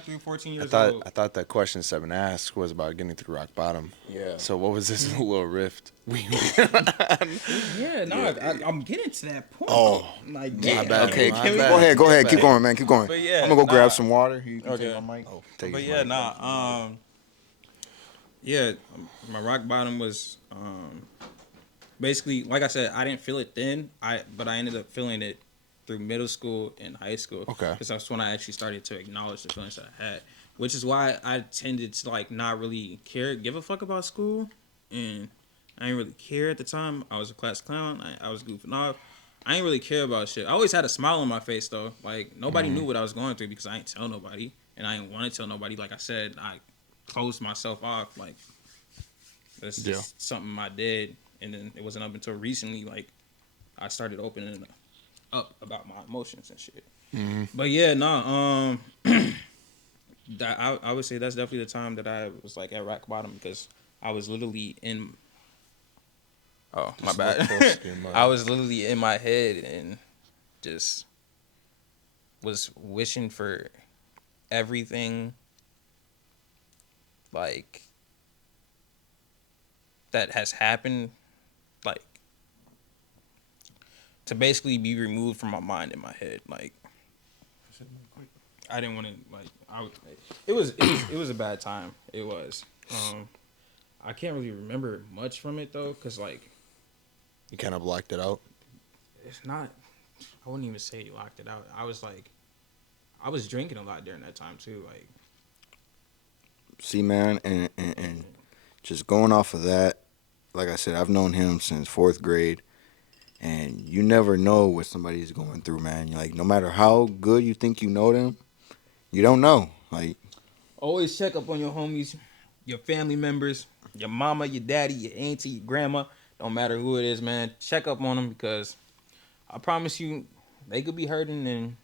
through 14 years old. I thought that question Seven asked was about getting through rock bottom. Yeah. So what was this little rift? Yeah, no, I'm getting to that point. Oh. Like, My yeah. bad, Okay, my can we bad. Go ahead, Get keep back. going, man, keep going. But yeah, I'm gonna go grab nah. some water. You can Okay. take my mic. Oh, take But his yeah, mic. nah. Yeah, my rock bottom was basically, like I said, I didn't feel it then. But I ended up feeling it through middle school and high school. Okay. Because that's when I actually started to acknowledge the feelings that I had, which is why I tended to like not really give a fuck about school, and I didn't really care at the time. I was a class clown. I was goofing off. I didn't really care about shit. I always had a smile on my face though. Like nobody knew what I was going through because I didn't tell nobody, and I didn't want to tell nobody. Like I said, I closed myself off. Like that's just something I did, and then it wasn't up until recently like I started opening up about my emotions and shit. But yeah, no, that I would say that's definitely the time that I was like at rock bottom because I was literally in. Oh my Just look bad. close to your mic. I was literally in my head and just was wishing for everything like that has happened, like to basically be removed from my mind and my head. Like I didn't want to it was a bad time. It was. I can't really remember much from it though, cause like You kind of blacked it out. it's not. I wouldn't even say you locked it out. I was drinking a lot during that time too. Like See, man, and just going off of that, like I said, I've known him since fourth grade, and you never know what somebody's going through, man. Like, no matter how good you think you know them, you don't know. Like, always check up on your homies, your family members, your mama, your daddy, your auntie, your grandma. Don't matter who it is, man. Check up on them because I promise you, they could be hurting and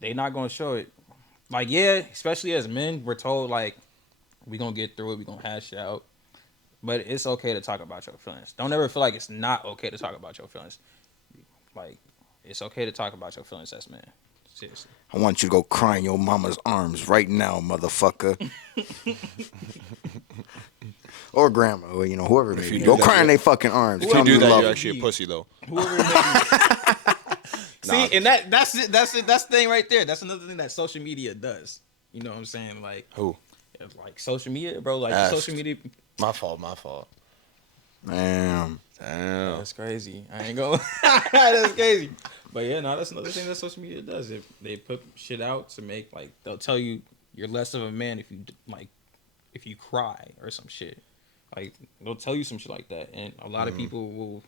they not gonna show it. Like yeah, especially as men, we're told like we gonna get through it, we gonna hash it out. But it's okay to talk about your feelings. Don't ever feel like it's not okay to talk about your feelings. Like it's okay to talk about your feelings as men. Seriously. I want you to go cry in your mama's arms right now, motherfucker. Or grandma, or, whoever it If may you be. do Go that, cry in you- their fucking arms. If Tell you them do that, love you're them. actually a pussy, though. Whoever it may be. See, and that's it. That's the thing right there. That's another thing that social media does. You know what I'm saying? Like Who? like social media, bro. Like Asked. social media. My fault. Damn. Damn. That's crazy. I ain't going. That's crazy. But yeah, no, that's another thing that social media does. If they put shit out to make like they'll tell you you're less of a man if you like if you cry or some shit. Like they'll tell you some shit like that, and a lot of people will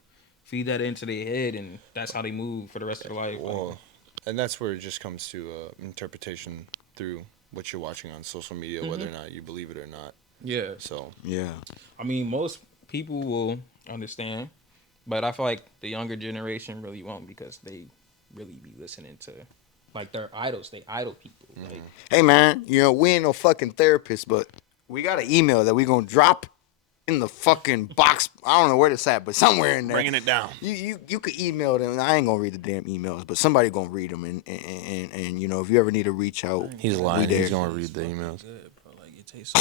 feed that into their head, and that's how they move for the rest of their life. Well, and that's where it just comes to interpretation through what you're watching on social media, whether or not you believe it or not. Yeah. So, Yeah. I mean, most people will understand, but I feel like the younger generation really won't because they really be listening to like their idols. They idol people. Like, Hey, man, we ain't no fucking therapist, but we got an email that we going to drop in the fucking box. I don't know where it's at, but somewhere in there. bringing it down. You could email them. I ain't gonna read the damn emails, but somebody gonna read them. And if you ever need to reach out, He's we lying. there. He's going to read the emails. good, bro. Like it tastes so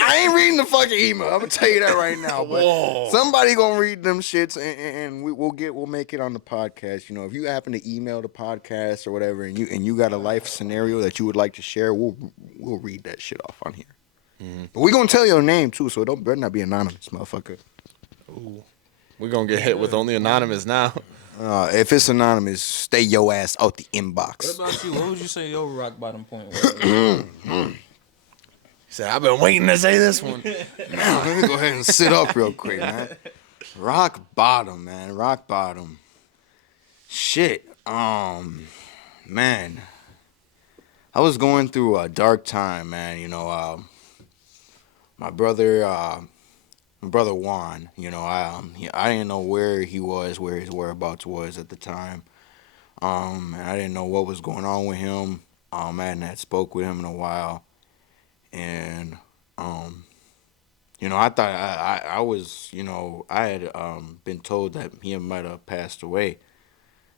I ain't reading the fucking email. I'm gonna tell you that right now. But Whoa. somebody gonna read them shits, and we'll make it on the podcast. If you happen to email the podcast or whatever, and you got a life scenario that you would like to share, we'll read that shit off on here. But we gonna tell your name too, so don't better not be anonymous, motherfucker. Ooh. We're going to get hit with only anonymous now. If it's anonymous, stay your ass out the inbox. What about you? What would you say your rock bottom point was? He said, I've been waiting to say this one. Now, let me go ahead and sit up real quick, man. Rock bottom, man. Rock bottom. Shit. Man. I was going through a dark time, man. My brother Juan, I didn't know where he was, where his whereabouts was at the time. And I didn't know what was going on with him. I hadn't had spoke with him in a while. And I thought I was, I had been told that he might have passed away,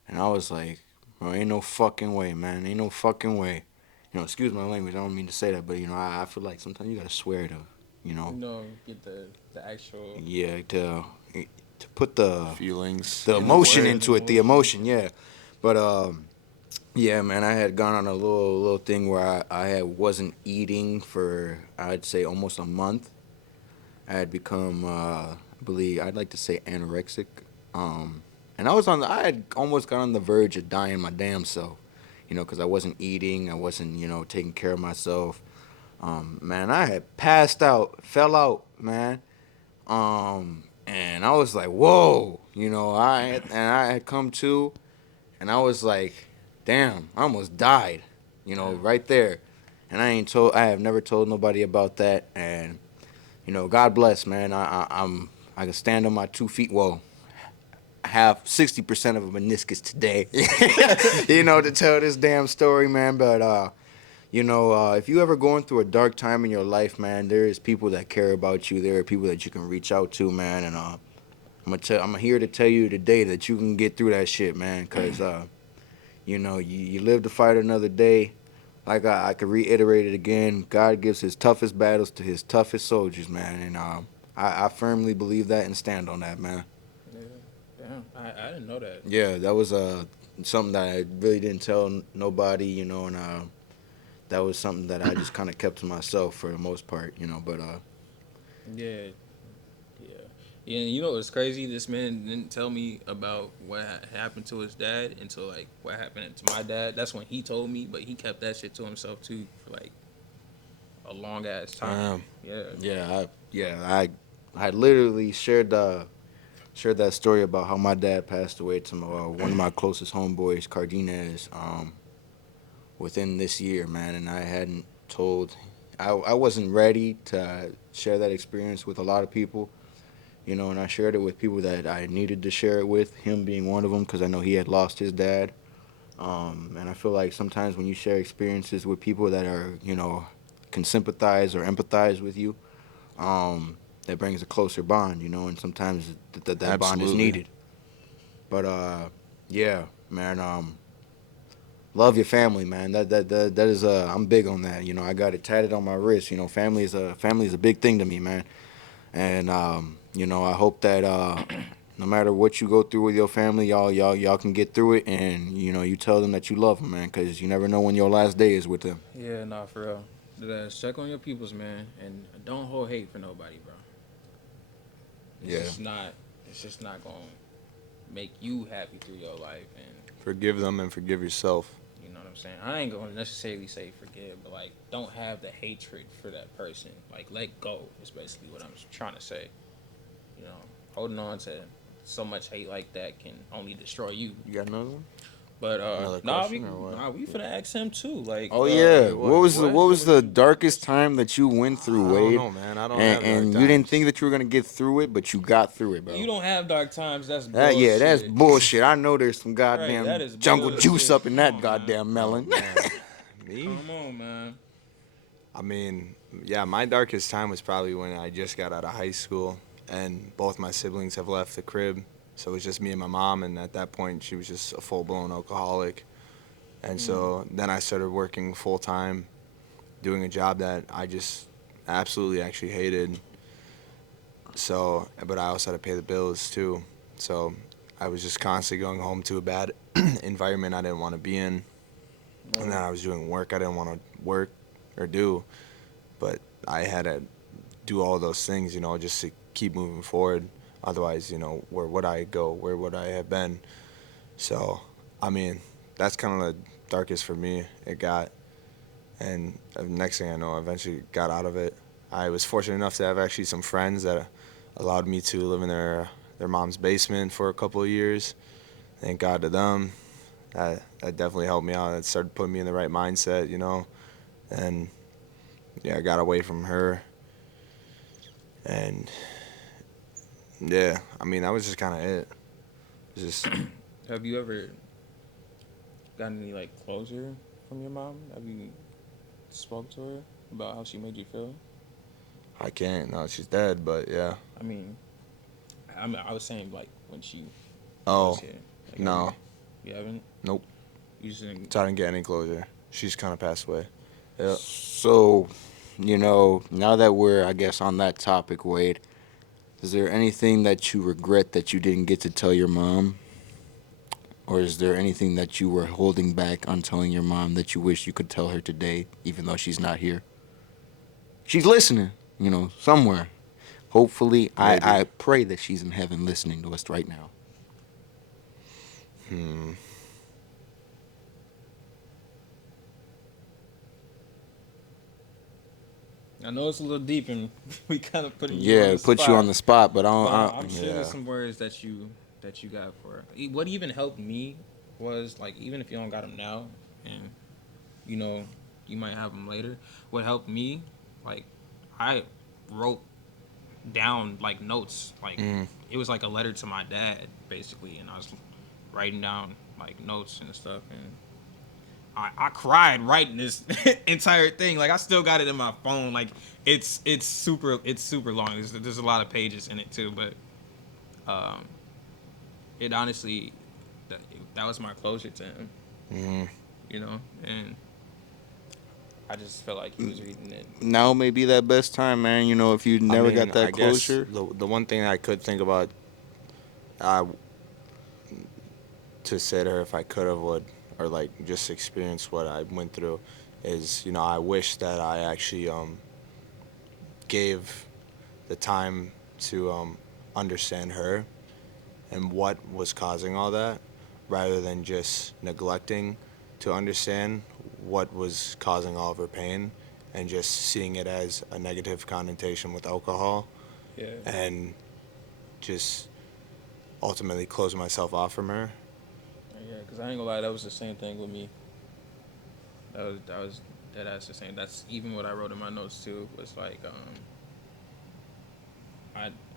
and I was like, bro, ain't no fucking way, man, ain't no fucking way. Excuse my language, I don't mean to say that, but I feel like sometimes you gotta swear to, Get the actual. yeah, to put the Feelings. the in emotion word. into it, the emotion, yeah. But yeah, man, I had gone on a little thing where I wasn't eating for, I'd say, almost a month. I had become, I believe, I'd like to say anorexic. And I had almost got on the verge of dying my damn self, because I wasn't eating, I wasn't, taking care of myself. Man, I had passed out, fell out, man. And I was like, whoa, I had come to, and I was like, damn, I almost died, Damn. right there. And I have never told nobody about that. And God bless, man. I can stand on my 2 feet. Well, I have 60% of a meniscus today, to tell this damn story, man. But if you ever going through a dark time in your life, man, there is people that care about you. There are people that you can reach out to, man. And I'm here to tell you today that you can get through that shit, man. Cause you live to fight another day. Like I could reiterate it again. God gives his toughest battles to his toughest soldiers, man. And I firmly believe that and stand on that, man. Yeah. Damn. I didn't know that. Yeah, that was something that I really didn't tell nobody, and that was something that I just kind of kept to myself for the most part, But Yeah. Yeah. Yeah, and you know what's crazy? This man didn't tell me about what happened to his dad until like what happened to my dad. That's when he told me, but he kept that shit to himself too for like a long ass time. Yeah. I literally shared that story about how my dad passed away to one of my closest homeboys, Cardenas, within this year, man, and I hadn't told. I wasn't ready to share that experience with a lot of people, and I shared it with people that I needed to share it with, him being one of them, because I know he had lost his dad. And I feel like sometimes when you share experiences with people that are, can sympathize or empathize with you, that brings a closer bond, and sometimes that bond is Absolutely. needed. But yeah, man, love your family, man. That is I'm big on that. I got it tatted on my wrist. Family is a big thing to me, man. And I hope that no matter what you go through with your family, y'all can get through it, and you tell them that you love them, man, because you never know when your last day is with them. Yeah, nah, for real. Check on your peoples, man, and don't hold hate for nobody, bro. It's Yeah, just not. It's just not gonna make you happy through your life, and Forgive them and forgive yourself. you know what I'm saying. I ain't gonna necessarily say forgive, but like, don't have the hatred for that person. Like, let go is basically what I'm trying to say. You know, holding on to so much hate like that can only destroy you. you got another one? But Another nah, we question or what? nah, we finna ask him too. Like, Oh yeah, Wait, what what? was the What? what what was was the you going darkest time that you went through, I don't Wade? know, man. I don't And have dark and you didn't times. think that you were gonna get through it, but you got through it, You bro. don't have dark times. That's Yeah, that's bullshit. bullshit. I know there's some Right, that goddamn is jungle juice bullshit. up in Come that on, man. goddamn Oh melon. man, me? Come on, man. I mean, yeah, my darkest time was probably when I just got out of high school and both my siblings have left the crib. So it was just me and my mom, and at that point, she was just a full blown alcoholic. And Mm. so then I started working full time, doing a job that I just absolutely actually hated. So, but I also had to pay the bills too. So I was just constantly going home to a bad environment I didn't want to be in. And then Right. I was doing work I didn't want to work or do. But I had to do all those things, just to keep moving forward. Otherwise, where would I go? Where would I have been? So, I mean, that's kind of the darkest for me. It got, and the next thing I know, I eventually got out of it. I was fortunate enough to have actually some friends that allowed me to live in their mom's basement for a couple of years. Thank God to them. That definitely helped me out. That started putting me in the right mindset. And yeah, I got away from her. And yeah, I mean, that was just kind of it. Just Have you ever gotten any like closure from your mom? Have you spoke to her about how she made you feel? I can't. No, she's dead. But yeah. I mean, I was saying like when she was Oh here. Like, have no, you haven't? nope. You just didn't. So I didn't get any closure. She's kind of passed away. Yeah. So, now that we're, I guess, on that topic, Wade, is there anything that you regret that you didn't get to tell your mom? Or is there anything that you were holding back on telling your mom that you wish you could tell her today, even though she's not here? She's listening, somewhere. Hopefully, Maybe. I pray that she's in heaven listening to us right now. Hmm. I know it's a little deep, and we kind of putting you on Yeah, the put you on spot. the spot, but But I'm sure there's Yeah. some words that you got for her. What even helped me was like even if you don't got them now, and you know you might have them later. What helped me, like I wrote down like notes, like Mm. it was like a letter to my dad basically, and I was writing down like notes and stuff, and I cried writing this entire thing. Like I still got it in my phone. Like it's super long. There's a lot of pages in it too, but um, it honestly that that was my closure to him, Mm. you know, and I just felt like he was reading it. now may be that best time, man. You know, if you I never got mean, that I guess closure. the one thing I could think about uh, to say to her if I could have would or like just experience what I went through is I wish that I actually gave the time to understand her and what was causing all that rather than just neglecting to understand what was causing all of her pain and just seeing it as a negative connotation with alcohol Yeah, and just ultimately close myself off from her. yeah. Because I ain't gonna lie, that was the same thing with me. That was that's the same. That's even what I wrote in my notes too. Was like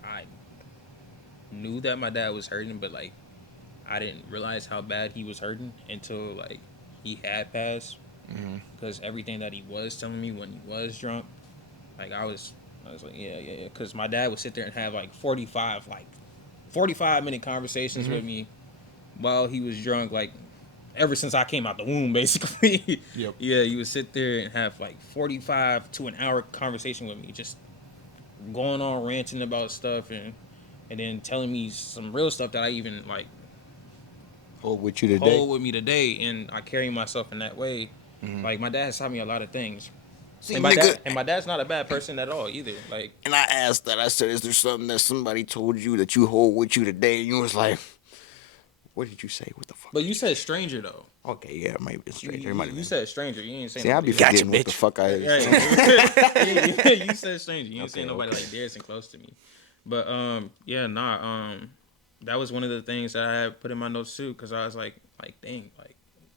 I knew that my dad was hurting, but like I didn't realize how bad he was hurting until like he had passed. Mm-hmm. Because everything that he was telling me when he was drunk, like I was like, yeah. Because my dad would sit there and have like 45-minute conversations Mm-hmm. with me while he was drunk, like ever since I came out the womb, basically. Yep. Yeah, he would sit there and have like 45 to an hour conversation with me, just going on ranting about stuff and then telling me some real stuff that I even like Hold with you today. hold with me today, and I carry myself in that way. Mm-hmm. Like my dad has taught me a lot of things, See, nigga, and my dad's not a bad person at all either. Like, and I asked that. I said, "Is there something that somebody told you that you hold with you today?" And you was like, "What did you say? What the fuck but did you you say?" said stranger though. Okay, yeah, it might have been stranger. It might have You been. said stranger. You ain't say See, I'll be nobody else. Gotcha, forgetting what the bitch. fuck I Right, was saying. right. You said stranger. You ain't say Okay, nobody okay. like Darrison close to me. But yeah, nah. That was one of the things that I had put in my notes too, because I was like, dang, like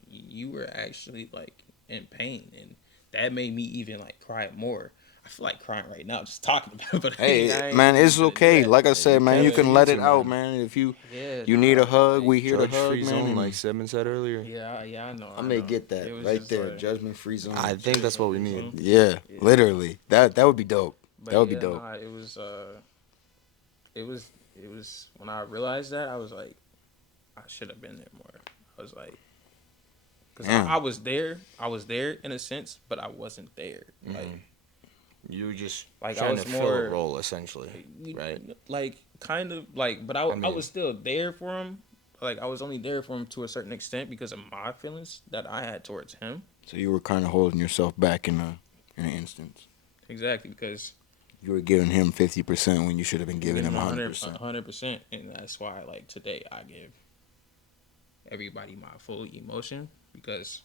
you were actually like in pain, and that made me even like cry more. I feel like crying right now just talking about it, but Hey, I ain't man, even it's gonna do okay. that. Like I Yeah, you said, man, can you if you can need let to, it out, man. man. If Yeah, you need a nah, hug, like we here to hug, Judge-free man. zone, like And Seven said earlier. yeah, I know, I I may know. get It that was right just there, like judgment free I zone. think that's judgment what we free need. zone. Yeah, Yeah, literally. That would be dope. That but would be yeah, dope. nah, it was when I realized that I was like I should have been there more. I was like, because Damn. I was there in a sense, but I wasn't there. Mm-hmm. You were just I trying to was fill a more role, essentially, right? like kind of like, but I I was mean, still there for him. Like I was only there for him to a certain extent because of my feelings that I had towards him. So you were kind of holding yourself back in an instance. Exactly, because You were giving him 50% when you should have been I'm giving giving him 100%. 100%, and that's why like today I give everybody my full emotion because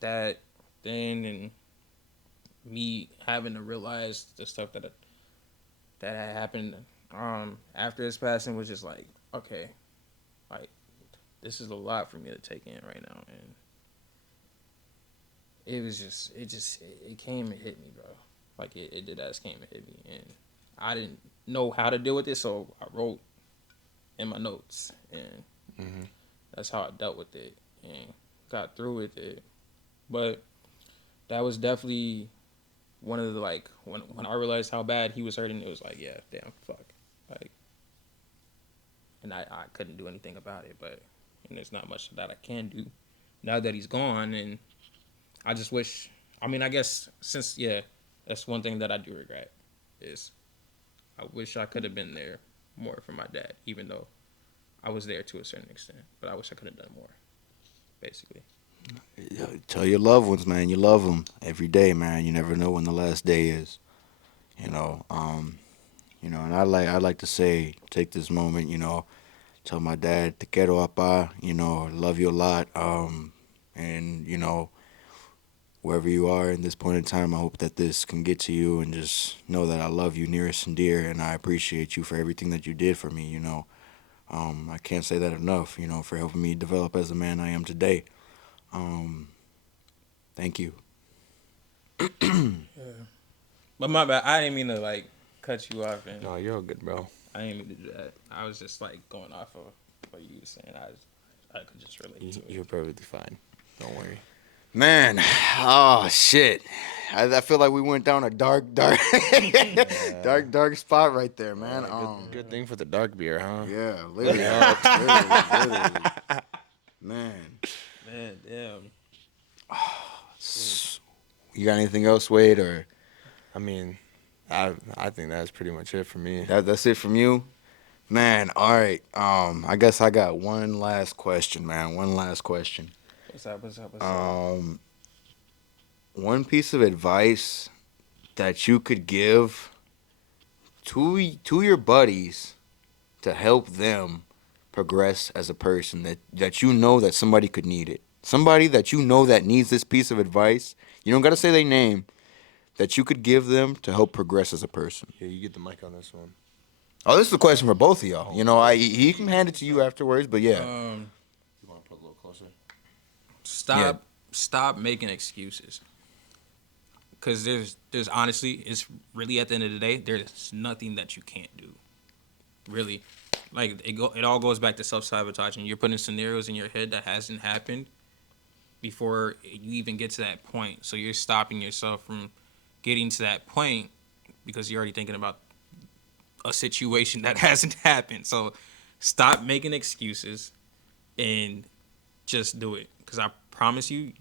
that thing and me having to realize the stuff that had happened after his passing was just like okay, like this is a lot for me to take in right now, and it came and hit me, bro. Like it did as came and hit me, and I didn't know how to deal with it, so I wrote in my notes, and mm-hmm. that's how I dealt with it and got through with it. But that was definitely one of the like when I realized how bad he was hurting, it was like, yeah, damn, fuck, like, and I couldn't do anything about it. But and there's not much that I can do now that he's gone, and I just wish. I mean, I guess since yeah, that's one thing that I do regret is I wish I could have been there more for my dad, even though I was there to a certain extent. But I wish I could have done more, basically. Tell your loved ones, man, you love them every day, man. You never know when the last day is. You know, and I'd like to say, take this moment, tell my dad, te quiero, apa, love you a lot. And wherever you are in this point in time, I hope that this can get to you, and just know that I love you nearest and dear, and I appreciate you for everything that you did for me. I can't say that enough. For helping me develop as the man I am today. Um, Thank you. Yeah. But my bad. I didn't mean to like cut you off, and No, you're all good, bro. I didn't mean to do that. I was just like going off of what you were saying. I could just relate to it. You're perfectly fine. Don't worry. Man, oh shit. I feel like we went down a dark, dark, dark spot right there, man. Good thing for the dark beer, huh? Yeah, literally, literally, man. Man, damn. You got anything else, Wade, or I mean, I think that's pretty much it for me. that's it from you, man? All right. I guess I got one last question, man. One last question. What's up? What's up? What's up? Um, one piece of advice that you could give to your buddies to help them progress as a person, that you know that somebody could need it. Somebody that you know that needs this piece of advice. You don't got to say their name. That you could give them to help progress as a person. Yeah, you get the mic on this one. Oh, this is a question for both of y'all. He can hand it to you afterwards, but yeah. You want to put a little closer? Stop making excuses. Cause there's honestly, it's really at the end of the day, there's nothing that you can't do. Really, like it all goes back to self-sabotaging. You're putting scenarios in your head that hasn't happened before you even get to that point. So you're stopping yourself from getting to that point because you're already thinking about a situation that hasn't happened. So stop making excuses and just do it. Because I promise you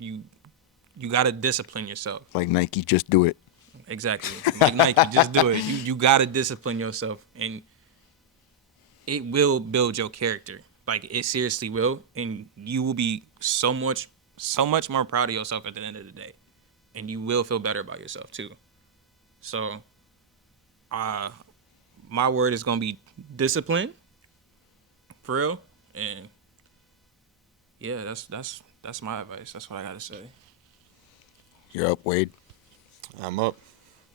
gotta discipline yourself. Like Nike, just do it. Exactly. Like Nike, just do it. You gotta discipline yourself, and it will build your character. Like it seriously will, and you will be so much more proud of yourself at the end of the day, and you will feel better about yourself too. So, my word is gonna be discipline, for real, and yeah, that's my advice. That's what I gotta say. You're up, Wade. I'm up.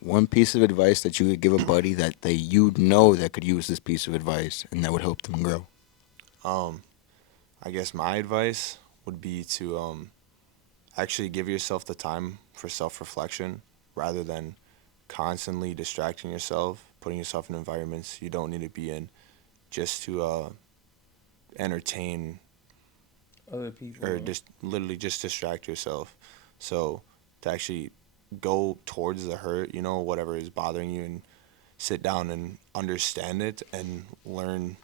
One piece of advice that you could give a buddy that you know that could use this piece of advice and that would help them grow. I guess my advice would be to actually give yourself the time for self-reflection rather than constantly distracting yourself, putting yourself in environments you don't need to be in just to entertain Other people. or just literally just distract yourself. So to actually go towards the hurt, whatever is bothering you, and sit down and understand it and learn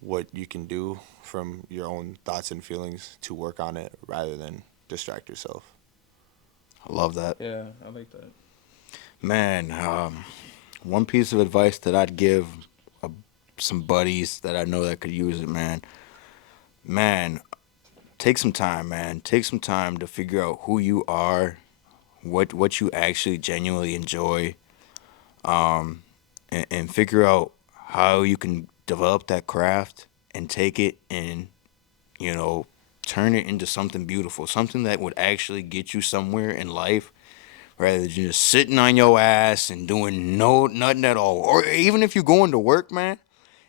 what you can do from your own thoughts and feelings to work on it rather than distract yourself. I love that. Yeah, I like that. Man, one piece of advice that I'd give some buddies that I know that could use it, man. Man, take some time, man. Take some time to figure out who you are, what you actually genuinely enjoy, and figure out how you can develop that craft and take it and, turn it into something beautiful, something that would actually get you somewhere in life rather than just sitting on your ass and doing nothing at all. Or even if you're going to work, man,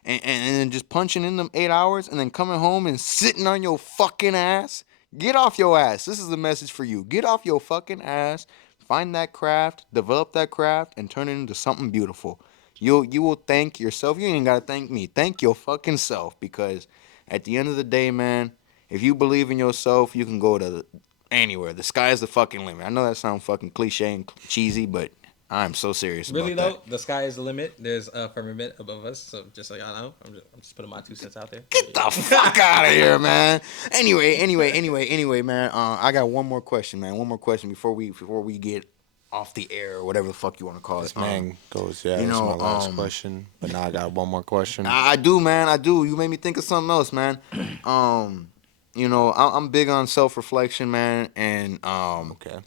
and then just punching in them 8 hours and then coming home and sitting on your fucking ass. Get off your ass. This is the message for you. Get off your fucking ass. Find that craft, develop that craft, and turn it into something beautiful. You will thank yourself. You ain't gotta thank me. Thank your fucking self, because at the end of the day, man, if you believe in yourself, you can go to anywhere. The sky is the fucking limit. I know that sounds fucking cliche and cheesy, but I'm so serious Really about though, the sky is the limit. There's a firmament above us, so just so y'all know, I'm just putting my 2 cents out there. Get the fuck out of here, man. Anyway, man. I got one more question, man. One more question before we get off the air or whatever the fuck you want to call it. This man goes, yeah, you that's know, my last question. But now I got one more question. I do, man. I do. You made me think of something else, man. I'm big on self-reflection, man, and Okay.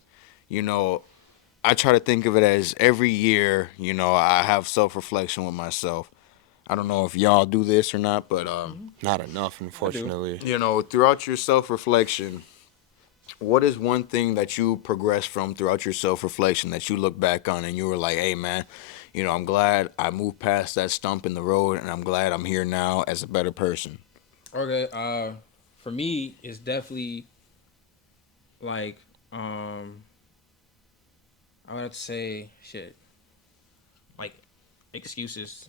you know, I try to think of it as every year, you know, I have self reflection with myself. I don't know if y'all do this or not, but Not enough, I do. unfortunately. you know, throughout your self reflection, what is one thing that you progressed from throughout your self reflection that you look back on and you were like, hey man, you know, I'm glad I moved past that stump in the road and I'm glad I'm here now as a better person. Okay. For me, it's definitely like I would have to say shit like excuses.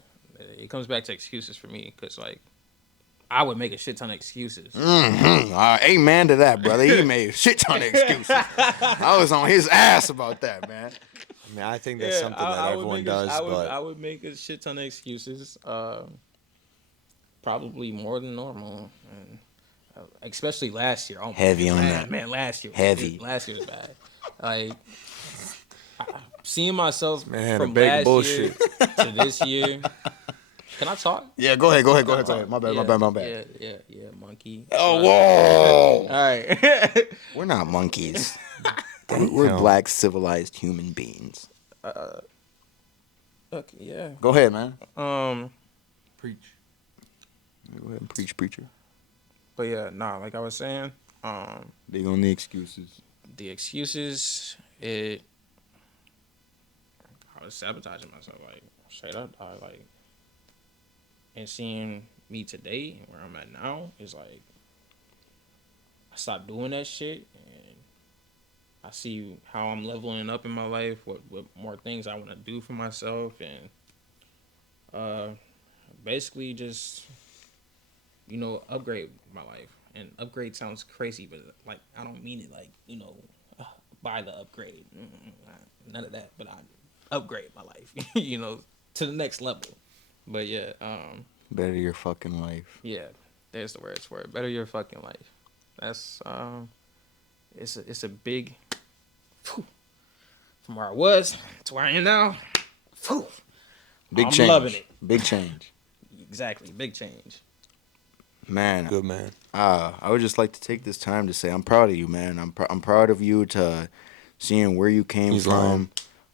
It comes back to excuses for me because like I would make a shit ton of excuses. Amen to that, brother. He made a shit ton of excuses. I was on his ass about that, man. I mean, I think that's Yeah, something that I would everyone make a, does, but I would make a shit ton of excuses. Probably more than normal, and especially last year. Oh Heavy on man, that. man, last year, Heavy. last year was bad. Like seeing myself man, a from big last year bullshit. to this year. Can I talk? Yeah, go ahead, Can I go talk? ahead. My bad, my Yeah, bad, my bad. yeah, monkey. Oh, All whoa! right. We're not monkeys. We're Damn. black civilized human beings. uh, okay, yeah. Go ahead, man. Um, Preach. Go ahead and preach, preacher. but yeah, nah. Like I was saying, um, Big on the excuses. the excuses. I was sabotaging myself, like straight up. I like, and seeing me today and where I'm at now is like I stopped doing that shit, and I see how I'm leveling up in my life. What more things I want to do for myself, and uh, basically just upgrade my life. And upgrade sounds crazy, but like I don't mean it like buy the upgrade, none of that. But I upgrade my life, to the next level. But yeah, Better your fucking life. yeah, there's the words for it. Better your fucking life. That's it's a big phew, from where I was to where I am now. Phew, Big I'm change. loving it. Big change. Exactly, big change. Man, Good man. I would just like to take this time to say I'm proud of you, man. I'm proud of you to seeing where you came He's from.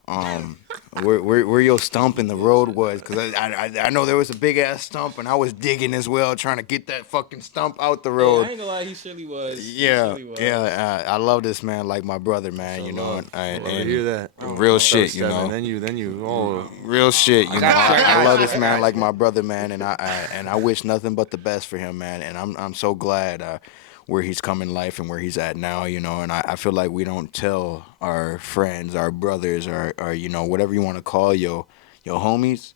lying. Where your stump in the road was, because I know there was a big ass stump, and I was digging as well, trying to get that fucking stump out the Hey, road. I ain't gonna lie, he surely was. He Yeah, surely was. yeah. I love this man like my brother, man. So You know, love. I love to and hear that. real Start shit. You stepping, know, then you. Oh, real shit. You I know, got you, I love I this man got like you. my brother, man, and I wish nothing but the best for him, man. And I'm so glad where he's come in life and where he's at now. You know, and I feel like we don't tell our friends, our brothers, or you know whatever you want to call your homies.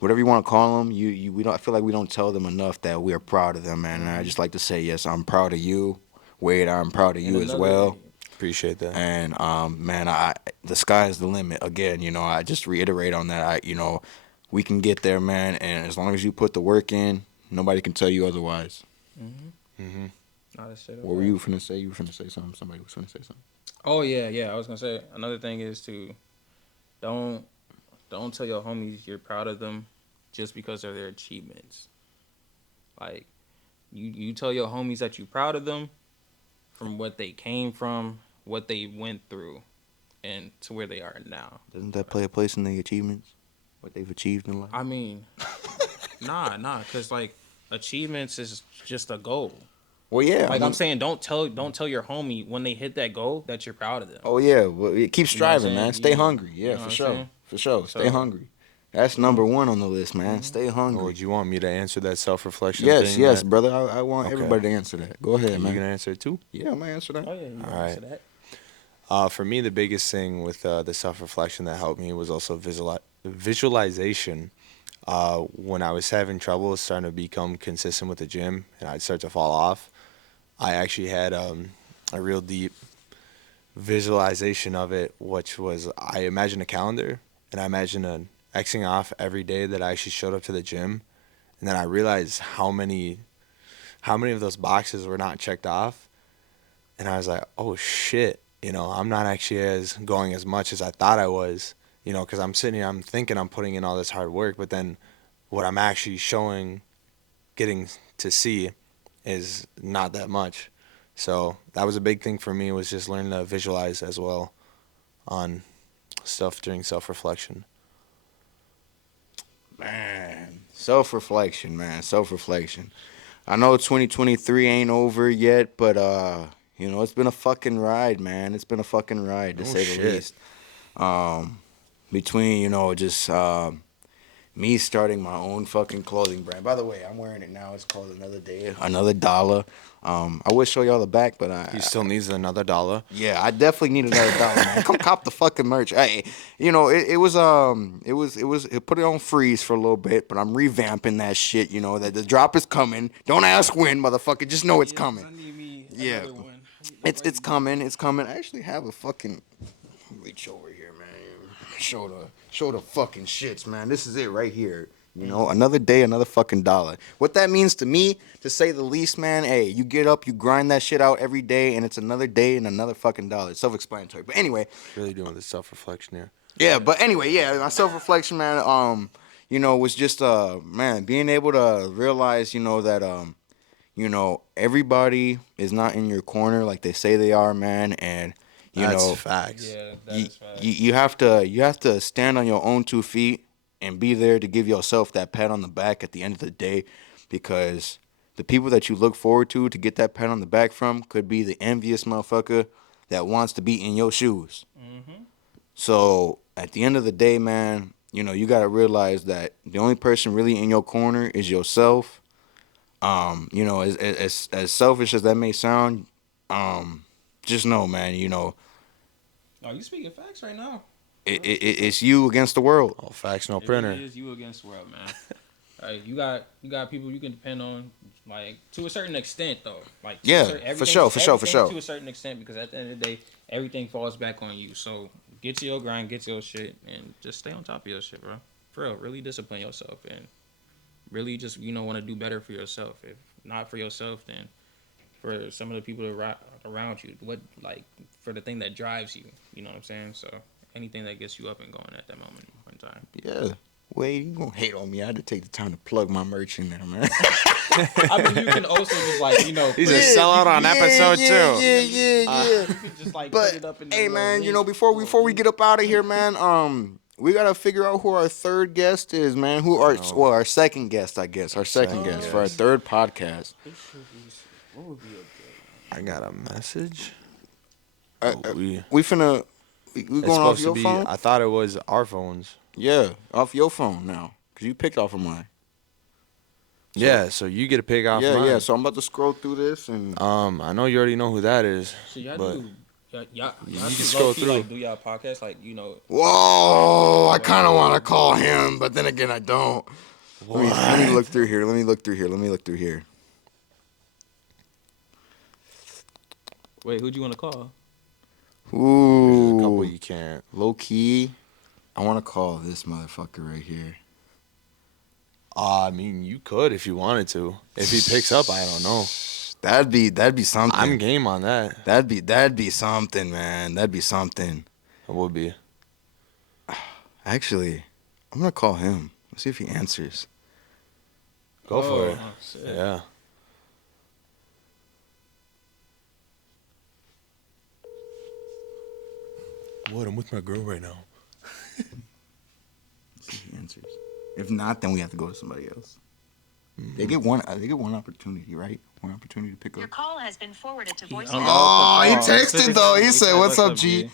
Whatever you want to call them, we don't. I feel like we don't tell them enough that we are proud of them, man. And I just like to say, yes, I'm proud of you, Wade. I'm proud of And you as another, well. appreciate that. And man, the sky is the limit. Again, you know, I just reiterate on that. We can get there, man. And as long as you put the work in, nobody can tell you otherwise. Mm-hmm. not a shit. What were you finna say? You were finna say something. Somebody was finna say something. Oh yeah. I was gonna say another thing is to don't don't tell your homies you're proud of them just because of their achievements. Like you tell your homies that you're proud of them from what they came from, what they went through, and to where they are now. Doesn't that play a place in the achievements? What they've achieved in life? I mean, cause like achievements is just a goal. Well, yeah. Like I'm saying, don't tell your homie when they hit that goal that you're proud of them. Oh yeah. Well, keep You know what I'm striving, saying? man. Stay You hungry. Yeah, know what for I'm sure. saying? For sure. Stay So, hungry. That's number one on the list, man. Stay Or hungry. would you want me to answer that self-reflection Yes, thing? yes, that, brother. I want Okay. everybody to answer that. Go ahead, you man. gonna answer it too? Yeah, I'm gonna answer that. Oh yeah, you All can answer right. that. For me, the biggest thing with the self-reflection that helped me was also visualization. When I was having trouble starting to become consistent with the gym and I'd start to fall off, I actually had a real deep visualization of it, which was I imagined a calendar and I imagined an Xing off every day that I actually showed up to the gym, and then I realized how many of those boxes were not checked off, and I was like, oh shit, I'm not actually as going as much as I thought I was, because I'm sitting here, I'm thinking I'm putting in all this hard work, but then what I'm actually getting to see is not that much. So that was a big thing for me, was just learning to visualize as well on stuff during self-reflection? Man, self-reflection, man, self-reflection. I know 2023 ain't over yet, but it's been a fucking ride, man. It's been a fucking ride to Oh, say the shit. least. Um, between just me starting my own fucking clothing brand. By the way, I'm wearing it now. It's called Another Day, Another Dollar. I would show y'all the back, but He still needs another dollar. yeah, I definitely need another dollar, man. Come cop the fucking merch. Hey, it put it on freeze for a little bit, but I'm revamping that shit. You know that the drop is coming. Don't ask when, motherfucker. Just know it's Yeah, 'cause coming. I need me Yeah, another one. I need it's the it's white coming. It's coming. I actually have a fucking reach over here, man. Show the fucking shits, man. This is it right here. Another day, another fucking dollar. What that means to me, to say the least, man. Hey, you get up, you grind that shit out every day, and it's another day and another fucking dollar. It's self-explanatory. But anyway, Really doing this self-reflection here. yeah. But anyway, yeah. My self-reflection, man. Was just man, being able to realize, that everybody is not in your corner like they say they are, man, and you That's know facts. Yeah, that you, is facts. you have to stand on your own 2 feet and be there to give yourself that pat on the back at the end of the day, because the people that you look forward to get that pat on the back from could be the envious motherfucker that wants to be in your shoes. Mm-hmm. So at the end of the day, man, you gotta realize that the only person really in your corner is yourself. As selfish as that may sound, just know, man, Oh, you speaking facts right now. it's you against the world. All facts, no It printer. really is you against the world, man. Like you got people you can depend on, like to a certain extent though. Like to a Yeah, certain, for everything, sure, for sure, for everything sure. to a certain extent, because at the end of the day, everything falls back on you. So get to your grind, get to your shit, and just stay on top of your shit, bro. For real, really discipline yourself and really just want to do better for yourself. If not for yourself, then for some of the people around you. What like for the thing that drives you. You know what I'm saying? So anything that gets you up and going at that moment in time. Yeah. Wait, you gonna hate on me? I had to take the time to plug my merch in there, man. I mean, you can also just like He's put a it, sellout on episode yeah, 2. yeah. you could just like put But it up in the hey, little man, link, before we get up out of here, man, we gotta figure out who our third guest is, man. Our second guest, I guess, our second Second guest for our guest. third podcast. What would be a good I got a message. Uh, Oh, uh, we. we finna, we It's going off supposed to your be. phone? I thought it was our phones. Yeah, off your phone now, cause you picked off of mine. So, Yeah, so you get a pick off yeah, mine. yeah. So I'm about to scroll through this and. I know you already know who that is. So y'all but do y'all you can can scroll through. like do y'all podcast like Whoa! I kind of want to call him, but then again, I don't. Let me look through here. Let me look through here. Wait, who'd you want to call? There's a couple Ooh, you can't. low key. I want to call this motherfucker right here. I mean, you could if you wanted to. If he picks up, I don't know. That'd be something. I'm game on that. That'd be something, man. That'd be something. It would be. Actually, I'm gonna call him. Let's see if he answers. Go for it. Shit. Yeah. What? I'm with my girl right now. Let's see if he answers. If not, then we have to go to somebody else. They get one. They get one opportunity, right? One opportunity to pick Your up. call has been forwarded to I don't voicemail. know Oh, he what the call. texted though. He said, "What's up, G?" At